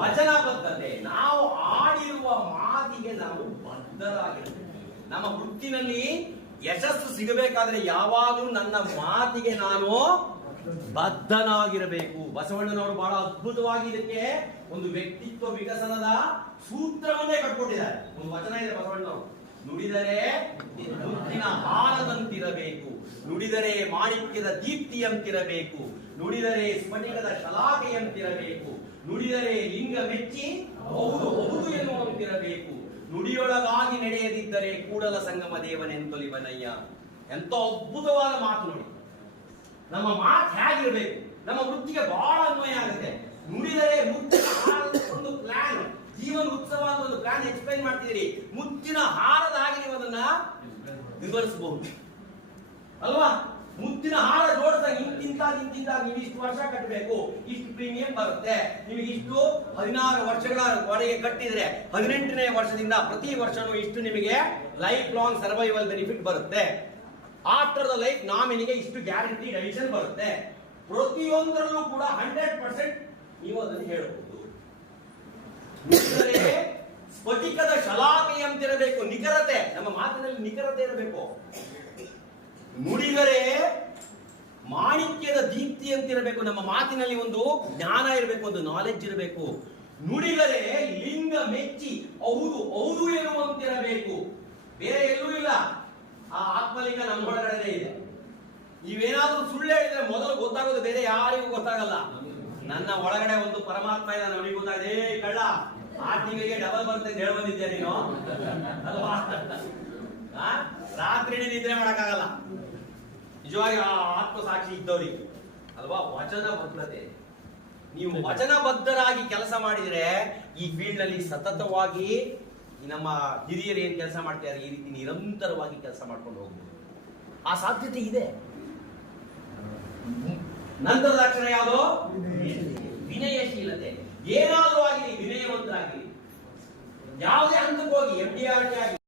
ವಚನಬದ್ಧತೆ. ನಾವು ಆಡಿರುವ ಮಾತಿಗೆ ನಾವು ಬದ್ಧರಾಗಿರಬೇಕು. ನಮ್ಮ ವೃತ್ತಿನಲ್ಲಿ ಯಶಸ್ಸು ಸಿಗಬೇಕಾದ್ರೆ ಯಾವಾಗಲೂ ನನ್ನ ಮಾತಿಗೆ ನಾನು ಬದ್ಧನಾಗಿರಬೇಕು. ಬಸವಣ್ಣನವರು ಬಹಳ ಅದ್ಭುತವಾಗಿ ಇದಕ್ಕೆ ಒಂದು ವ್ಯಕ್ತಿತ್ವ ವಿಕಸನದ ಸೂತ್ರವನ್ನೇ ಕಟ್ಕೊಟ್ಟಿದ್ದಾರೆ. ಒಂದು ವಚನ ಇದೆ ಬಸವಣ್ಣನವರು, ನುಡಿದರೆ ಮುತ್ತಿನ ಹಾರದಂತಿರಬೇಕು, ನುಡಿದರೆ ಮಾಣಿಕ್ಯದ ದೀಪ್ತಿಯಂತಿರಬೇಕು, ನುಡಿದರೆ ಸ್ಫಟಿಕದ ಶಲಾಕೆಯಂತಿರಬೇಕು, ನುಡಿದರೆ ಲಿಂಗ ಮೆಚ್ಚಿ ಹೌದು ಹೌದು ಎನ್ನುವಂತಿರಬೇಕು, ನುಡಿಯೊಳಗಾಗಿ ನಡೆಯದಿದ್ದರೆ ಕೂಡಲ ಸಂಗಮ ದೇವನೆಂತೊಲಿವನಯ್ಯ. ಎಂತ ಅದ್ಭುತವಾದ ಮಾತು ನೋಡಿ. ನಮ್ಮ ಮಾತು ಹೇಗಿರ್ಬೇಕು, ನಮ್ಮ ವೃತ್ತಿಗೆ ಬಹಳ ಅನ್ವಯ ಆಗುತ್ತೆ. ನುಡಿದರೆ ಮುತ್ತಿನ ಹಾರದ ಒಂದು ಪ್ಲಾನ್, ಜೀವನ ಉತ್ಸವ ಅಂತ ಒಂದು ಪ್ಲಾನ್ ಎಕ್ಸ್ಪ್ಲೈನ್ ಮಾಡ್ತಿದ್ದೀರಿ. ಮುತ್ತಿನ ಹಾರದ ಹಾಗೆ ನೀವು ಅದನ್ನ ವಿವರಿಸಬಹುದು ಅಲ್ವಾ? ಮುತ್ತಿನ ಹಾರ ಜೋಡಿಸಿದಾಗ ಇಂತಿಂತ ನೀವು ಇಷ್ಟು ವರ್ಷ ಕಟ್ಟಬೇಕು, ಇಷ್ಟು ಪ್ರೀಮಿಯಂ ಬರುತ್ತೆ. ನಿಮಗೆ ಇಷ್ಟು 16 ವರ್ಷಗಳವರೆಗೆ ಕಟ್ಟಿದ್ರೆ 18ನೇ ವರ್ಷದಿಂದ ಪ್ರತಿ ವರ್ಷನೂ ಇಷ್ಟು ನಿಮಗೆ ಲೈಫ್ ಲಾಂಗ್ ಸರ್ವೈವಲ್ ಬೆನಿಫಿಟ್ ಬರುತ್ತೆ. ಆಫ್ಟರ್ ದ ಲೈಫ್ ನಾಮಿನಿಗೆ ಇಷ್ಟು ಗ್ಯಾರಂಟಿ ಅಡಿಷನ್ ಬರುತ್ತೆ. ಪ್ರತಿಯೊಂದರಲ್ಲೂ ಕೂಡ 100% ನೀವು ಅದನ್ನು ಹೇಳಬಹುದು. ಸ್ಫಟಿಕದ ಶಲಾಕೆಯಂತಿರಬೇಕು, ನಿಖರತೆ, ನಮ್ಮ ಮಾತಿನಲ್ಲಿ ನಿಖರತೆ ಇರಬೇಕು. ನುಡಿದರೆ ಮಾಣಿಕ್ಯದ ದೀಪ್ತಿ ಅಂತಿರಬೇಕು, ನಮ್ಮ ಮಾತಿನಲ್ಲಿ ಒಂದು ಜ್ಞಾನ ಇರಬೇಕು, ಒಂದು ನಾಲೆಡ್ಜ್ ಇರಬೇಕು. ನುಡಿದರೆ ಲಿಂಗ ಮೆಚ್ಚಿ ಹೌದು ಹೌದು ಎನ್ನುವಂತಿರಬೇಕು. ಬೇರೆ ಎಲ್ಲೂ ಇಲ್ಲ, ಆ ಆತ್ಮಲಿಂಗ ನಮ್ಮೊಳಗಡೆ ಇದೆ. ನೀವೇನಾದ್ರೂ ಸುಳ್ಳು ಹೇಳಿದ್ರೆ ಮೊದಲು ಗೊತ್ತಾಗೋದು ಬೇರೆ ಯಾರಿಗೂ ಗೊತ್ತಾಗಲ್ಲ. ನನ್ನ ಒಳಗಡೆ ಒಂದು ಪರಮಾತ್ಮ ಇದೆ, ನನಗೆ ಗೊತ್ತಾಗಿದೆ. ಕಳ್ಳ, ಆ ತಿಂಗಳಿಗೆ ಡಬಲ್ ಬರುತ್ತೆ ಅಂತ ಹೇಳಿ ಬಂದಿದ್ದೆ ನೀನು ಅಲ್ವಾ? ರಾತ್ರಿ ನಿದ್ರೆ ಮಾಡಕ್ಕಾಗಲ್ಲ ನಿಜವಾಗಿ ಆ ಆತ್ಮ ಸಾಕ್ಷಿ ಇದ್ದವ್ರಿಗೆ ಅಲ್ವಾ? ವಚನ ಬದ್ಧತೆ, ನೀವು ವಚನಬದ್ಧರಾಗಿ ಕೆಲಸ ಮಾಡಿದ್ರೆ ಈ ಫೀಲ್ಡ್ ನಲ್ಲಿ ಸತತವಾಗಿ ನಮ್ಮ ಹಿರಿಯರು ಏನ್ ಕೆಲಸ ಮಾಡ್ತಾರೆ ಈ ರೀತಿ ನಿರಂತರವಾಗಿ ಕೆಲಸ ಮಾಡ್ಕೊಂಡು ಹೋಗ್ಬೋದು. ಆ ಸಾಧ್ಯತೆ ಇದೆ. ನಂತರದ ಲಕ್ಷಣ ಯಾವುದು? ವಿನಯಶೀಲತೆ. ಏನಾದ್ರೂ ಆಗಲಿ ವಿನಯವಂತರಾಗಿ, ಯಾವುದೇ ಹಂತಕ್ಕೆ ಹೋಗಿ MDRT ಆಗಿ